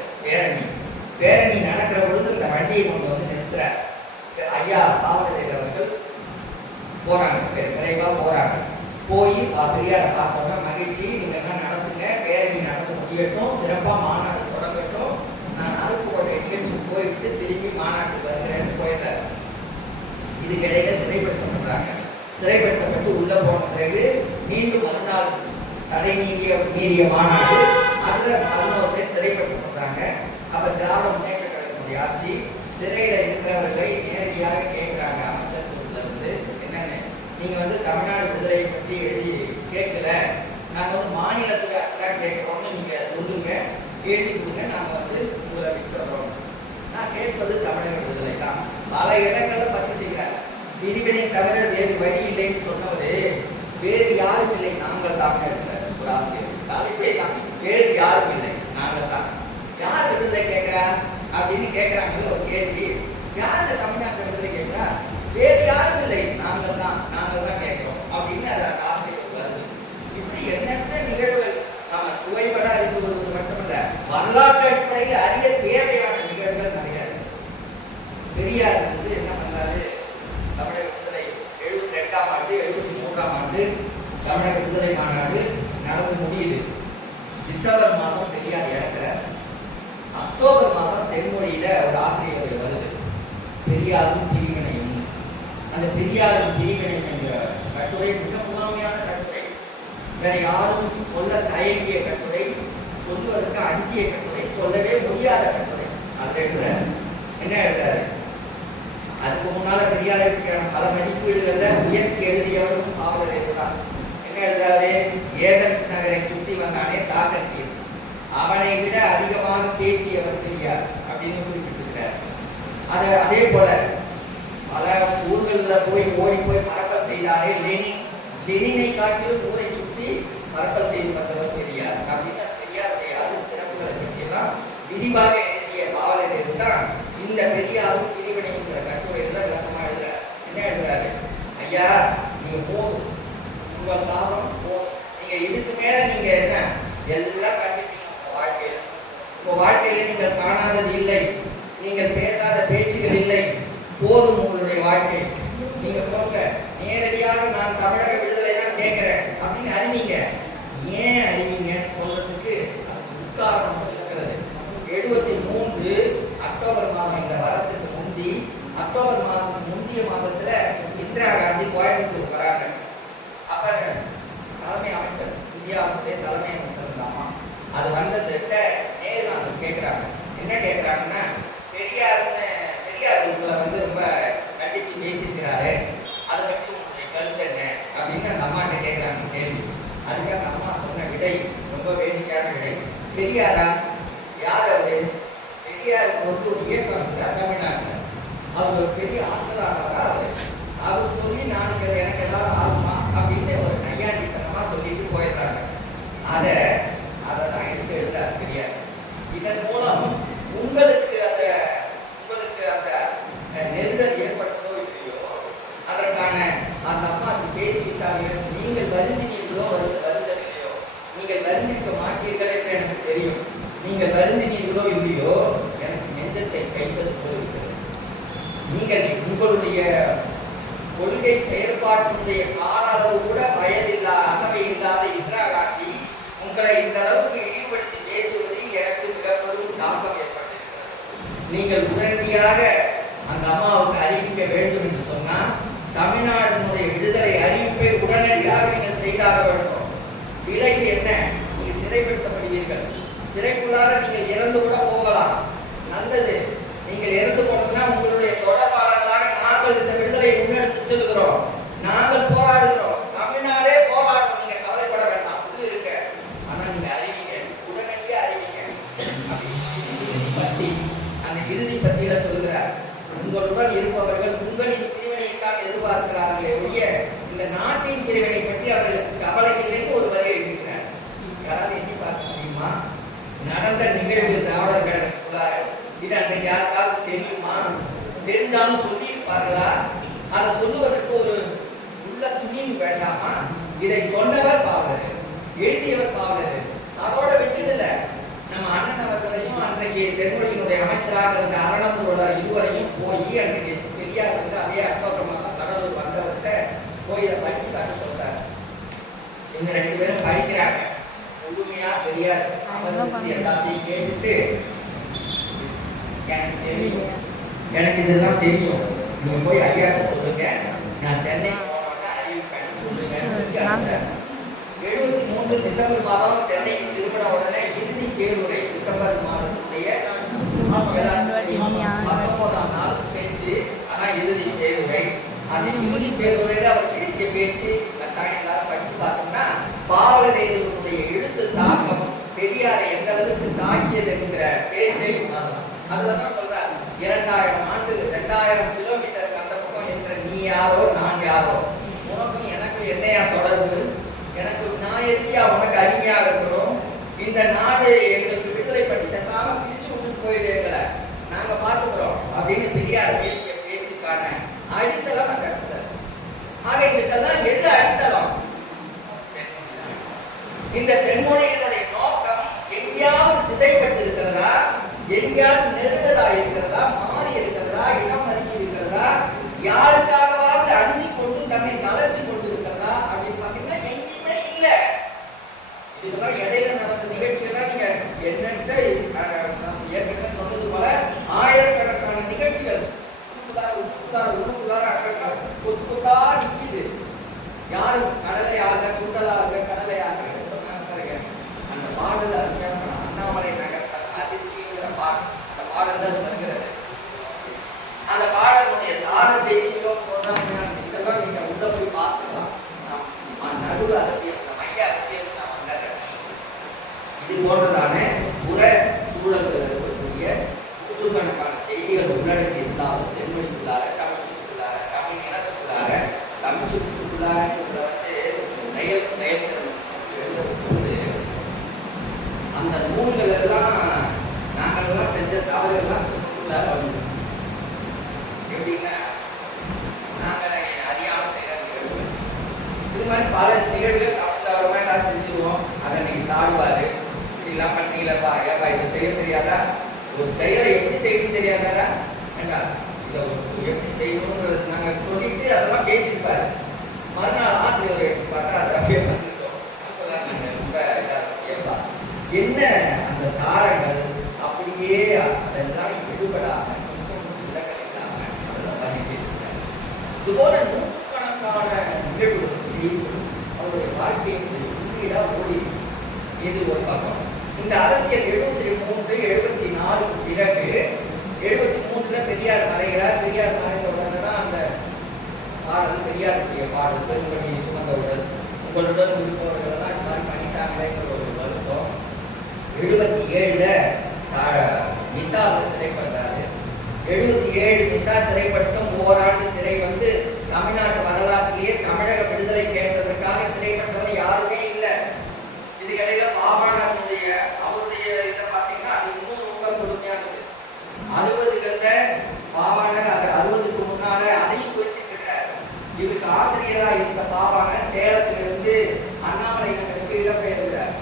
பேரணி நடக்கிற பொழுது இந்த வண்டியை கொண்டு வந்து நிறுத்துறார். ஐயா காவலர்கள் அவர்கள் போறாங்க, விரைவா போறாங்க. போய் பெரியாரை பார்த்தோம்னா மகிழ்ச்சி, நீங்க எல்லாம் நடத்துங்க, பேரணி நடத்த முடியட்டும், சிறப்பா மாநாடு தொடங்கட்டும், நான் அருப்புக்கோட்டை நிகழ்ச்சிக்கு போயிட்டு திரும்பி மாநாட்டுக்கு வருகிறேன்னு போயிடுறாரு. இதுக்கிடையில சிறைப்படுத்தப்படுறாங்க. சிறைப்படுத்தப்பட்டு உள்ள போன பிறகு மீண்டும் மறுநாள் தடை மீறிய மாநாடு, அதுல 11 பேர் சிறைப்படுத்தப்படுறாங்க. அப்ப திராவிட முன்னேற்ற கழகத்தினுடைய ஆட்சி சிறையில இருக்கிறவர்களை நேரடியாக கேட்கிறாங்க. அமைச்சர் சொல்ல இருந்து என்னன்னு, நீங்க தமிழ்நாடு விடுதலை பற்றி எழுதி கேட்கல, நாங்க மாநில சுயாட்சி கேட்கிறோம்னு நீங்க சொல்லுங்க, எழுதி கொடுங்க, நாங்க உங்களை விட்டுறோம். நான் கேட்பது தமிழக விடுதலை தான். பல இடங்கள்ல பதிவு செய்கிறார். பிரிவினை தவிர வேறு வழி இல்லைன்னு சொன்னவரு வேறு யாரும் இல்லை, நாங்கள் தான் இருக்கிறார் ஒரு ஆசிரியர். தலைப்பே தான், வேறு யாரும் இல்லை, நாங்கள் தான். யார் விடுதலை கேட்கிறா அப்படின்னு கேட்கிறாங்க ஒரு கேள்வி. யார் இந்த தமிழ்நாட்டு விடுதலை கேட்கிறா? வேறு யாரும் இல்லை, நாங்கள் தான் கேட்கிறோம். வரலாற்று அடிப்படையில் அறிய தேவையான நிகழ்வுகள் நிறைய இருக்கு. பெரியார் வந்து என்ன பண்ணாரு, தமிழக விடுதலை 72ஆம் ஆண்டு 73ஆம் ஆண்டு தமிழக விடுதலை மாநாடு நடந்து முடியுது. டிசம்பர் மாதம் பெரியார் இறக்குறார். அக்டோபர் மாதம் தென்மொழியில ஒரு ஆசிரியர் வருது, பெரியாரும் பிரிவினையும். அந்த பெரியாரும் பிரிவினையும் என்ற கட்டுரை மிக முழுமையான கட்டுரை, வேற யாரும் சொல்ல தயங்கிய கட்டுரை, சொல்வதற்கு அஞ்சிய கட்டுரை, சொல்லவே முடியாத கட்டுரை. அதுல எழுதுறாரு, என்ன எழுதுறாரு, அதுக்கு முன்னால பெரியாரை பற்றியான பல மதிப்பீடுகள்ல உயர்த்தி எழுதியவரும் பாவலரேறு தான். என்ன எழுதுறாரு, ஏதென்ஸ் நகரை சுற்றி வந்தானே சாக்ரடீஸ், அவனை விட அதிகமாக பேசியவர் பெரியார் அப்படின்னு குறிப்பிட்டிருக்கிறார். அதே போல பல ஊர்களில் போய் ஓடி போய் பரப்பல் செய்தாரே லெனின், லெனினை காட்டிலும் ஊரை சுற்றி பரப்பல் செய்து வந்தவர் பெரியார் அப்படின்னு பெரியாருடைய அருள் சிறப்புகளை பற்றியெல்லாம் விரிவாக எழுதிய பாவலரேறு தான் இந்த பெரியாரும் பிரிவினைங்கிற கட்டுரையில விளக்கமா எழுதுறாரு. என்ன எழுதுறாரு, ஐயா நீங்க போதும், உங்கள் காலம் போதும், நீங்க இதுக்கு மேல நீங்க என்ன எல்லாம் கண்டுட்டீங்க. உங்க வாழ்க்கையில நீங்கள் காணாதது இல்லை, நீங்கள் பேசாத பேச்சுகள் இல்லை, போதும் உங்களுடைய வாழ்க்கை, நீங்க போங்க, நேரடியாக நான் தமிழக விடுதலை தான் கேட்கிறேன் அப்படின்னு அறிவிங்க. ஏன் அறிவிங்கன்னு சொல்றதுக்கு உட்காரணம் இருக்கிறது. 73 அக்டோபர் மாதம் இந்த வரத்துக்கு முந்தி, அக்டோபர் மாதம் முந்தைய மாதத்துல இந்திரா காந்தி கோயம்புத்தூர் வராங்க. அப்ப தலைமை அமைச்சர், இந்தியாவுடைய தலைமை அமைச்சர் இருந்தாமா, அது வந்ததுட்ட நேர்காணல் கேட்கிறாங்க. என்ன கேட்கிறாங்கன்னா, பெரியார் இதுல வந்து ரொம்ப கண்டிச்சு பேசியிருக்கிறாரு, அதை பற்றி உங்களுடைய கருத்து என்ன அப்படின்னு அந்த அம்மாட்ட கேட்கிறாங்க கேள்வி. அதுக்கு அந்த அம்மா சொன்ன விடை ரொம்ப வேடிக்கையான விடை. பெரியாரா யார் அவரு, பெரியாருக்கு வந்து ஒரு இயக்கம் இருந்தார் தமிழ்நாட்டில், அவர் ஒரு பெரிய ஆற்றலாளரா அவர் சொல்லி நாளைக்கு எனக்கு எல்லாரும் ஆகுமா அப்படின்னு ஒரு நையாண்டித்தனமா சொல்லிட்டு போயிடுறாங்க. அதை தான் எடுத்து எழுதார் பெரியார். இதன் மூலம் உங்களுக்கு அந்த நெருடல் ஏற்பட்டதோ இல்லையோ, அதற்கான அந்த அம்மா பேசிவிட்டார்கள், நீங்கள் வருந்தினீர்களோ வருந்தவில்லையோ, நீங்கள் வருந்திருக்க மாட்டீர்கள் என்று எனக்கு தெரியும், நீங்கள் வருந்தினீர்களோ இல்லையோ எனக்கு நெஞ்சத்தை கைப்பது போயிருக்கிறது. நீங்கள் உங்களுடைய கொள்கை செயற்பாட்டினுடைய கால அளவு கூட அகவை இல்லாத இந்திரா காந்தி உங்களை இந்த அளவுக்கு இழிவுபடுத்தி பேசுவதில் எனக்கு மிக பெரும் தாக்கம் ஏற்பட்டிருக்கிறது. நீங்கள் உடனடியாக அந்த அம்மாவுக்கு அறிவிக்க வேண்டும் என்று சொன்னால் தமிழ்நாட்டினுடைய விடுதலை அறிவிப்பை உடனடியாக நீங்கள் செய்தாக வேண்டும். விளைவு என்ன, நீங்கள் சிறைப்படுத்தப்படுவீர்கள், சிறைக்குள்ளார நீங்கள் இறந்து கூட போகலாம். நல்லது, நீங்கள் இறந்து போனதுன்னா உங்களுடைய தொடர்பாளர்களாக நாங்கள் இந்த விடுதலையை முன்னெடுத்து செல்கிறோம், நாங்கள் போராடுகிறோம், தமிழ்நாடே போராடும், நீங்க கவலைப்பட வேண்டாம், இது இருக்க. ஆனா நீங்க அறிவிங்க, உடனடியே அறிவிங்க பத்தி அந்த இறுதி பத்தியில சொல்கிறார். உங்களுடன் இருப்பவர்கள் உங்களின் பிரிவினையைத்தான் எதிர்பார்க்கிறார்களே ஒழிய இந்த நாட்டின் பிரிவினை பற்றி அவர்களுக்கு கவலை இல்லைன்னு ஒரு வரி எழுதியிருக்கிறார். யாராவது எண்ணி பார்க்க முடியுமா? நடந்த நிகழ்வு திராவிடர் கழகத்துக்குள்ளார இது அன்றைக்கு யாருக்காவது தெரியுமா? தெரிஞ்சாலும் சொல்லி இருப்பார்களா? அதை சொல்லுவதற்கு ஒரு உள்ள துணிவு வேண்டாமா? இதை சொன்னவர் பாவலர், எழுதியவர் பாவலர். அதோட விட்டுடல, நம்ம அண்ணன் அவர்களையும் அன்றைக்கு தென்மொழியினுடைய அமைச்சராக இருந்த அரணந்தோட இருவரையும் போய் அன்றைக்கு பெரியார் வந்து அதே அக்டோபர் மாதம் கடலூர் வந்தவர்கிட்ட போய் இதை படிச்சு காட்ட சொல்றாரு. இந்த 2 பேரும் படிக்கிறாங்க. முழுமையா பெரியார் அவர் எல்லாத்தையும் கேட்டுட்டு, எனக்கு இதெல்லாம் தெரியும், நீங்க போய் ஐயா சொல்லுங்க, நான் சென்னை போனோம்னா அறிவிப்பேன் சொல்லுங்க. 73 டிசம்பர் மாதம் சென்னைக்கு திரும்பின உடனே இறுதி பேருரை டிசம்பர் மாதத்துடைய 19ஆம் நாள் பேச்சு. ஆனா இறுதி பேருரை, அந்த இறுதி பேருரையில அவர் பேசிய பேச்சு கட்டாயம் எல்லாரும் படிச்சு பார்த்தோம்னா பாவலரேறுடைய எழுத்து தாக்கம் பெரியாரை எந்த அளவுக்கு தாக்கியது என்கிற பேச்சை அதுலதான் சொல்றார். 2000 ஆண்டு 2000 கிலோமீட்டருக்கு அந்த பக்கம் என்ற நீ யாரோ நான் யாரோ, உனக்கும் எனக்கு என்னையா தொடர்பு, எனக்கு நான் எதுக்கியா உனக்கு அடிமையாக இருக்கிறோம், இந்த நாடு எங்களுக்கு விடுதலை பண்ணி பேசாம பிரிச்சு விட்டு போயிடுங்களை நாங்க பார்த்துக்கிறோம் அப்படின்னு பெரியார் பேசிய பேச்சுக்கான அடித்தளம் அந்த இடத்துல. ஆக இதுக்கெல்லாம் எது அடித்தளம்? இந்த தென்மொழியினுடைய நோக்கம் எங்கேயாவது சிதைப்பட்டு எங்கேயாவது நெருடலா இருக்கிறதா, மாறி இருக்கிறதா, இடம் மறுக்கி இருக்கிறதா, யாருக்காகவாவது அணிஞ்சு கொண்டு தன்னை தளர்த்தி கொண்டு இருக்கிறதா அப்படின்னு பாத்தீங்கன்னா எங்கேயுமே இல்லை. இதெல்லாம் இடையில நடந்த நிகழ்ச்சிகள்லாம் நீங்க என்னென்ன ஏற்கனவே சொன்னது போல ஆயிரக்கணக்கான நிகழ்ச்சிகள் கொத்து கொத்தா நிக்குது. யாரும் கடலையாக சுண்டலாக கடலையாக சொன்னாங்க. அந்த பாடல் அண்ணாமலை நகர் அதிர்ச்சிங்கிற பாடல், அந்த பாடல் தான் வருகிறது. அந்த பாடலுடைய சார செய்திகளோ இதெல்லாம் நீங்க உள்ள போய் பார்த்துக்கலாம். நடுவு அரசியல், மைய அரசியல் நான் வந்துடுறேன். இது போன்றதான புற சூழல்கள் இருக்கக்கூடிய நூற்றுக்கணக்கான செய்திகள் உள்ளடக்கி இருந்தாலும் தென்மொழிக்குள்ளார, தமிழ்ச்சிக்குள்ளார, தமிழ் இனத்துக்குள்ளார, தமிழ் சுற்றுக்குள்ளார செயல்திறன் எழுதப்பட்டு அந்த நூல்கள் எல்லாம் நாங்கள்லாம் செஞ்ச தவறுகள்லாம் உள்ளார வந்து எப்படின்னா நாங்கள் அறியாம செய்கிற நிகழ்வுகள் இது மாதிரி பல நிகழ்வுகள் தவறுமா ஏதாவது செஞ்சுருவோம். அதை நீங்க சாடுவாரு இப்படிலாம் பண்ணீங்களப்பா, ஏப்பா இது செய்ய தெரியாதா, ஒரு செயலை எப்படி செய்யணும் தெரியாதாரா, ஏண்டா இதை எப்படி செய்யணும்ன்றது நாங்கள் சொல்லிட்டு அதெல்லாம் பேசியிருப்பாரு. மறுநாள் ஆசிரியர் பார்த்தா அதை அப்படியே வந்துட்டோம். அப்போதான் நாங்கள் ரொம்ப ஏப்பா என்ன அந்த சாரங்கள் அப்படியே அதெல்லாம் விடுபடாம கொஞ்சம் விலகல் இல்லாம அதெல்லாம் பதிவு செய்திருக்காரு. இதுபோல நூற்றுக்கணக்கான நிகழ்வுகள் செய்திகள் அவருடைய வாழ்க்கையை உள்ளீடா ஓடி. இது ஒரு பக்கம். இந்த அரசியல் 73, 74 பிறகு 73 பெரியார் மறைகிறார். பெரியார் மறைந்த உடனே தான் அந்த பாடல், பெரியாருடைய பாடல் பெருமொழியை சுமந்தவுடன் உங்களுடன் இருப்பவர்கள் எல்லாம் இந்த மாதிரி பண்ணிட்டாங்களேங்கிற ஒரு வருத்தம். 77 மிசாவை சிறைப்பட்டாரு. 77 மிசா சிறைப்பட்டும் ஓராண்டு சிறை வந்து தமிழ்நாட்டு வரலாற்றிலேயே தமிழக விடுதலை கேட்டதற்காக சிறைப்பட்டவர் யாருமே இல்லை. இதுக்கிடையில பாவாணருடைய அவருடைய இதை பார்த்தீங்கன்னா அது இன்னும் ரொம்ப கொடுமையானது. 60களில் பாவாணர் 60க்கு முன்னால அதையும் குறிப்பிட்டு இருக்காரு. இதுக்கு ஆசிரியரா இருந்த பாவாணர் சேலத்திலிருந்து அண்ணாமலை நகருக்கு இடம்பெயர்கிறார்.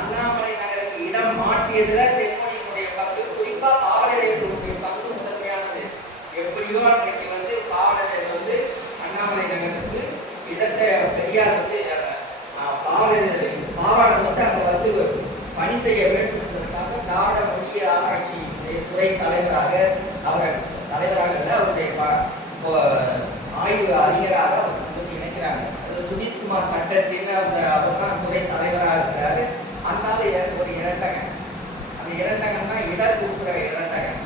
அண்ணாமலை நகருக்கு இடம் மாற்றியதுல தென்மொழியினுடைய பங்கு, குறிப்பா பாவலரேனுடைய பங்கு முதன்மையானது. எப்படியோ அன்றைக்கு வந்து பாவலரேர் வந்து அண்ணாமலை நகருக்கு இடத்தை பெரியார் வந்து பாவாணர் வந்து அங்க வந்து பணி செய்ய வேண்டும் என்பதற்காக திராவிட மொழி ஆராய்ச்சி துறை தலைவராக அவர் அவருடைய ஆய்வு அறிஞராக அவர் நினைக்கிறாங்க. சுனித்குமார் சட்டர்ஜின்னு அவர் தான் துறை தலைவராக இருக்கிறாரு. அதனால ஒரு இரண்டங்க, அந்த இரண்டகம் தான் இடர் கொடுக்குற இரண்டகம்.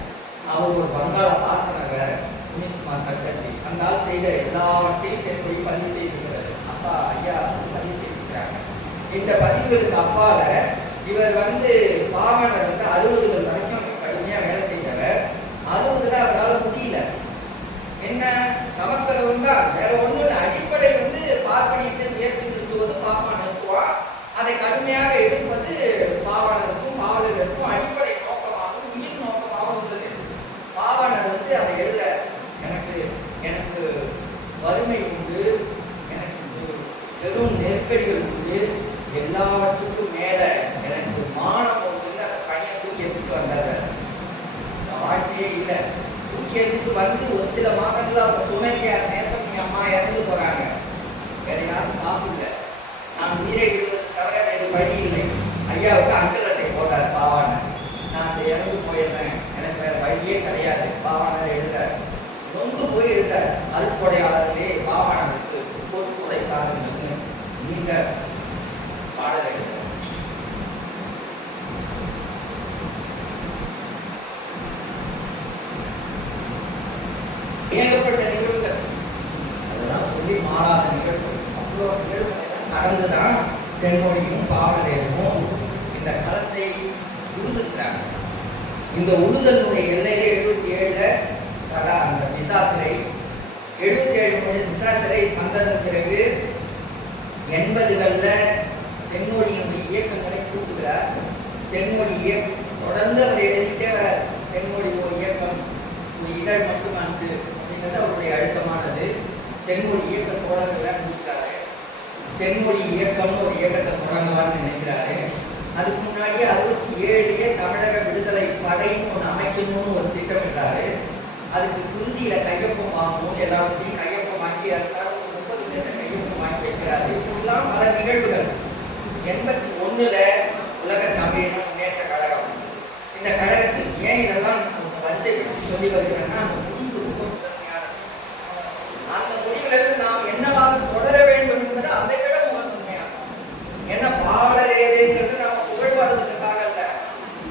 அவர் ஒரு வங்காள பார்ப்பனர் வேற சுனித்குமார் சட்டர்ஜி. அந்த செய்த எல்லாவற்றையும் தென்மொழி பதிவு செய்திருக்கிறார். அப்பா ஐயா பதிவு செய்திருக்கிறாங்க. இந்த பதிவுகளுக்கு அப்பால இவர் வந்து பாவாணர் வந்து 60கள் வரைக்கும் கடுமையா வேலை செய்தவர். 60ல அவரால் முடியல. என்ன சமஸ்கிருதம் தான், வேற ஒண்ணு அடிப்படை வந்து பார்ப்பனியத்தை உயர்த்தி நிறுத்துவது பாவாணத்துவம். அதை கடுமையாக எதிர்ப்பது பாவாணருக்கும் பாவலருக்கும் அடிப்படை நோக்கமாகவும் உயிர் நோக்கமாகவும் இருந்தது. பாவாணர் வந்து அதை எழுத எனக்கு வறுமை உண்டு, எனக்கு பெரும் நெருக்கடிகள் உண்டு, எல்லாவற்றுக்கும் மேல எனக்கு மானம் ஒன்று அந்த பணியை தூக்கி எடுத்துட்டு வந்தாரு. வாழ்க்கையே இல்லை. தூக்கி எடுத்துட்டு வந்து ஒரு சில மாதங்கள் அவங்க துணைவியார் நேசம் அம்மா இறந்து போறாங்க. வேற யாரும் காப்பு இல்லை. நான் உயிரை விடுவது தவிர வேறு வழி இல்லை. ஐயாவுக்கு அஞ்சல் அட்டை போட்டார் பாவாணர். நான் இறந்து போயிடுறேன், எனக்கு வேற வழியே கிடையாது. பாவாணர் எழுதுறார். நொந்து போய் எழுதுறார். அருட்கொடையாளர்களே பாவாணருக்கு பொறுப்புடைக்காரங்கள்னு நீங்க பாடல் எழுதுறார். ஏகப்பட்ட நிகழ்வுகள், அதெல்லாம் சொல்லி மாறாத நிகழ்வுகள், அவ்வளோ நிகழ்வுகள் நடந்துதான் தென்மொழியும் பாவலரேரும் இந்த களத்தை உழுதுட்டாங்க. இந்த உழுதலுடைய எல்லையில 77 அந்த விசா சிறை, 77 விசா சிறை வந்ததன் பிறகு 80களில் தென்மொழியினுடைய இயக்கங்களை கூட்டுகிறார். தென்மொழி தொடர்ந்து அவர் எழுதிட்டே வரார். தென்மொழி ஒரு இயக்கம், ஒரு இதழ் மட்டும் அன்று அப்படிங்கிறது அவருடைய அழுத்தமானது. தென்மொழி இயக்க தொடங்கலாம் கூட்டுறாரு. தென்மொழி இயக்கம்னு ஒரு இயக்கத்தை தொடங்கலாம்னு நினைக்கிறாரு. அதுக்கு முன்னாடியே 67 தமிழக விடுதலை கடைன்னு ஒன்று அமைக்கணும்னு ஒரு திட்டமிட்டாரு. அதுக்கு குருதியில கையொப்பம் வாங்கணும், எல்லாத்தையும் கையொப்பம் வாங்கி இருந்தாலும் 30 பேர் கையொப்பம் வாங்கி வைக்கிறாரு. இப்படிலாம் பல நிகழ்வுகள். 81ல உலக தமிழின முன்னேற்ற கழகம். இந்த கழகத்தில் ஏன் இதெல்லாம் வரிசைப்படுத்தி சொல்லி வருகிறேன்னா, அந்த முடிவு ரொம்ப முதன்மையானது. அந்த முடிவிலிருந்து நாம் என்னவாக தொடர வேண்டும் என்பது அதை விட முதன்மையானது. ஏன்னா பாவலரேங்கிறது நம்ம புகழ்பாடுவதற்காக அல்ல.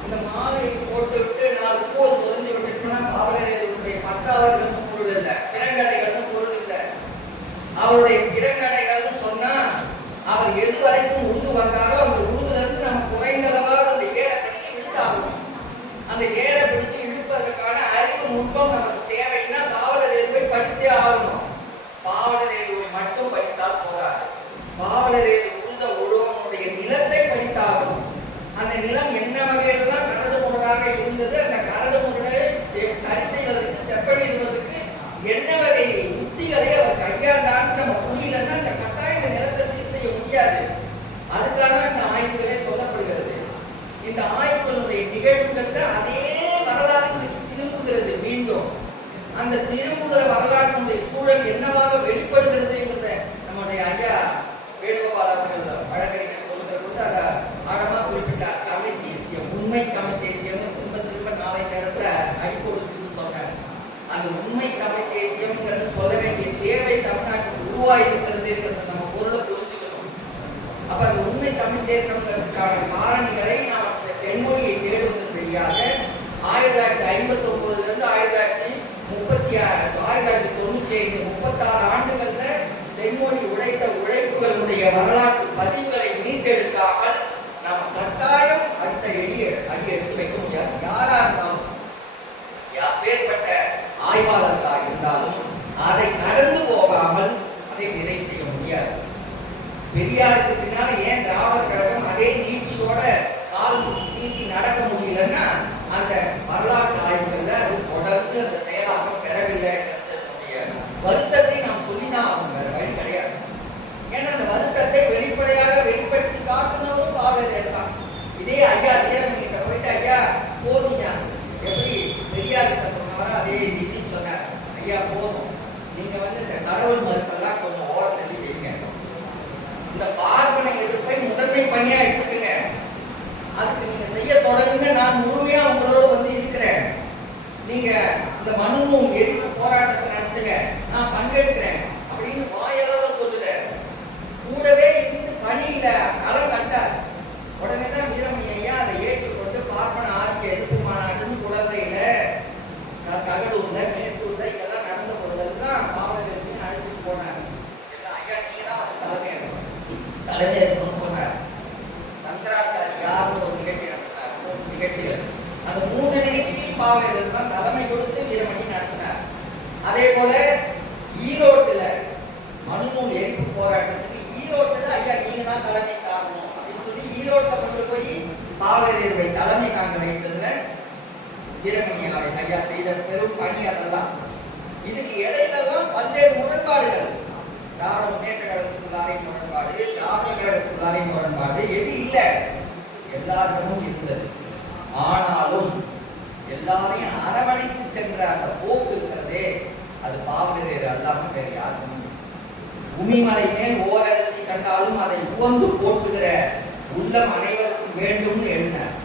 இந்த மாலை போட்டு விட்டு 4 பூ சொரிஞ்சு விட்டுட்டோம்னா பாவலரேருடைய பற்றாளர்களுக்கு பொருள் இல்லை, பிறங்கடைகளுக்கு பொருள் இல்லை. அவருடைய பிறங்கடைகள்னு சொன்னா அவர் எது வரைக்கும் உருது வந்தாரோ அந்த உருதுல இருந்து நம்ம குறைந்தளவாக அந்த ஏரை பிடிச்சு இழுத்தாகணும். அந்த ஏரை பிடிச்சு இழுப்பதற்கான அறிவு நுட்பம் நமக்கு தேவைன்னா பாவலரேருவை படித்தே ஆகணும். பாவலரேருவை மட்டும் படித்தால் போதாது. பாவலரேரு உருத உழவனுடைய நிலத்தை படித்தாகணும். அந்த நிலம் என்ன வகையிலெல்லாம் கரடு முரடாக இருந்தது, அந்த கரடு முரடை சரி செய்வதற்கு செப்பனிடுவதற்கு என்ன வகை உத்திகளை அவர் கையாண்டான்னு நம்ம புரியலன்னா அந்த கட்டாயம் இந்த நிலத்தை சீர் செய்ய முடியாது. அதுக்காக இந்த ஆய்வுகளே சொல்லப்படுகிறது. இந்த ஆய்வுகளுடைய நிகழ்வுகள்ல அதே வரலாற்று திரும்புகிறது. மீண்டும் அந்த திரும்புகிற வரலாற்றுடைய சூழல் என்னவாக வெளிப்படுகிறது என்கிற நம்முடைய ஐயா வேணுகோபால் அவர்கள் வழக்கறிஞர் சொல்கிற போது அதை ஆழமாக குறிப்பிட்டார். தமிழ் தேசியம், உண்மை தமிழ் தேசியம் திரும்ப நாளை நேரத்துல அடிக்கொடுக்குன்னு சொன்னார். அந்த உண்மை தமிழ் தேசியம்ங்கிறது சொல்ல வேண்டிய தேவை தமிழ்நாட்டில் உருவாயிருக்கிறதுங்கிறத நம்ம பொருளை புரிஞ்சுக்கணும். அப்ப அந்த உண்மை தமிழ் தேசம்ங்கிறதுக்கான காரணிகளை நாம் தென்மொழியை தேடுவதன் வழியாக 1959 இருந்து 1995 36 ஆண்டுகள்ல தென்மொழி உழைத்த உழைப்புகளுடைய வரலாற்று பதிவுகளை மீட்டெடுக்காமல் நாம் கட்டாயம் அடுத்த அடி எடுத்து வைக்க முடியாது. யாரா இருந்தாலும், எப்பேற்பட்ட ஆய்வாளர்களாக இருந்தாலும் அதை கடந்து போகாமல் அதை நிறை செய்ய முடியாது. பெரியாருக்கு பின்னால ஏன் திராவிடர் கழகம் அதே நீட்சியோட கால் நீட்டி நடக்க முடியலன்னா அந்த வரலாற்று ஆய்வுகள்ல அது தொடர்ந்து அந்த செயலாக்கம் பெறவில்லை. வருத்தத்தை நாம் சொல்லிதான் ஆகும், வேற வழி கிடையாது. ஏன்னா அந்த வருத்தத்தை வெளிப்படையாக வெளிப்படுத்தி காட்டுனவரும் பாவலரேர் தான். இதே ஐயா வீரமணிகிட்ட போயிட்டு ஐயா போதுங்க, எப்படி பெரியார் கிட்ட சொன்னாரோ அதே ரீதி சொன்னார். ஐயா போதும், நீங்க இந்த கடவுள் மறுப்பெல்லாம் கொஞ்சம் ஓரம் தள்ளி வைங்க, இந்த பார்ப்பன எதிர்ப்பை முதன்மை பணியா எடுத்துக்கங்க, அதுக்கு நீங்க செய்ய தொடங்குங்க, நான் முழுமையா உங்களோட இருக்கிறேன், நீங்க இந்த மனு எரிப்பு போராட்டத்தை நடத்துங்க, நான் பங்கெடுக்கிறேன் அப்படின்னு வாயளவுல சொல்லுத. கூடவே இருந்து பணியில களம் கண்டார். உடனேதான் வீரமணி ஐயா அதை ஏற்றுக்கொண்டு பார்ப்பன ஆதிக்க எதிர்ப்பு மாநாடுன்னு குழந்தையில தகடூர்ல மேட்டூர்ல இதெல்லாம் நடந்த பொழுதெல்லாம் பாவலர்களுக்கு அழைச்சிட்டு போனார். எல்லாம் ஐயா நீங்க தான் தலைமை இருக்கணும்னு சொன்னார். சங்கராச்சாரியார்னு ஒரு நிகழ்ச்சி நடத்தினார். 3 நிகழ்ச்சிகள். அந்த 3 நிகழ்ச்சியும் பாவலர்கள் தான் தலைமை கொடுத்து வீரமணி நடத்தினார். அதே போல ஈரோட்டுல மனுநூல் எரிப்பு போராட்டத்துக்கு ஈரோட்டுல ஐயா நீங்க தான் தலைமை தாங்கணும் அப்படின்னு சொல்லி ஈரோட்டை கொண்டு போய் பாவலரேருவை தலைமை தாங்க வைத்ததுல வீரமணி ஐயா செய்த பெரும் பணி அதெல்லாம். இதுக்கு இடையிலெல்லாம் பல்வேறு முரண்பாடுகள், திராவிட முன்னேற்ற கழகத்துக்குள்ளாரே முரண்பாடு, திராவிட கழகத்துக்குள்ளாரே முரண்பாடு, எது இல்லை எல்லாருக்கும் இருந்தது. ஆனாலும் எல்லாரையும் அரவணைத்து சென்ற அந்த போக்கு இருக்கிறதே அது பாவலரேர் அல்லாமல் வேறு யாருக்கும். உமிமலை மேல் ஓரரசி கண்டாலும் அதை சுவந்து போட்டுகிற உள்ளம் அனைவருக்கும் வேண்டும்னு எழுதினார்.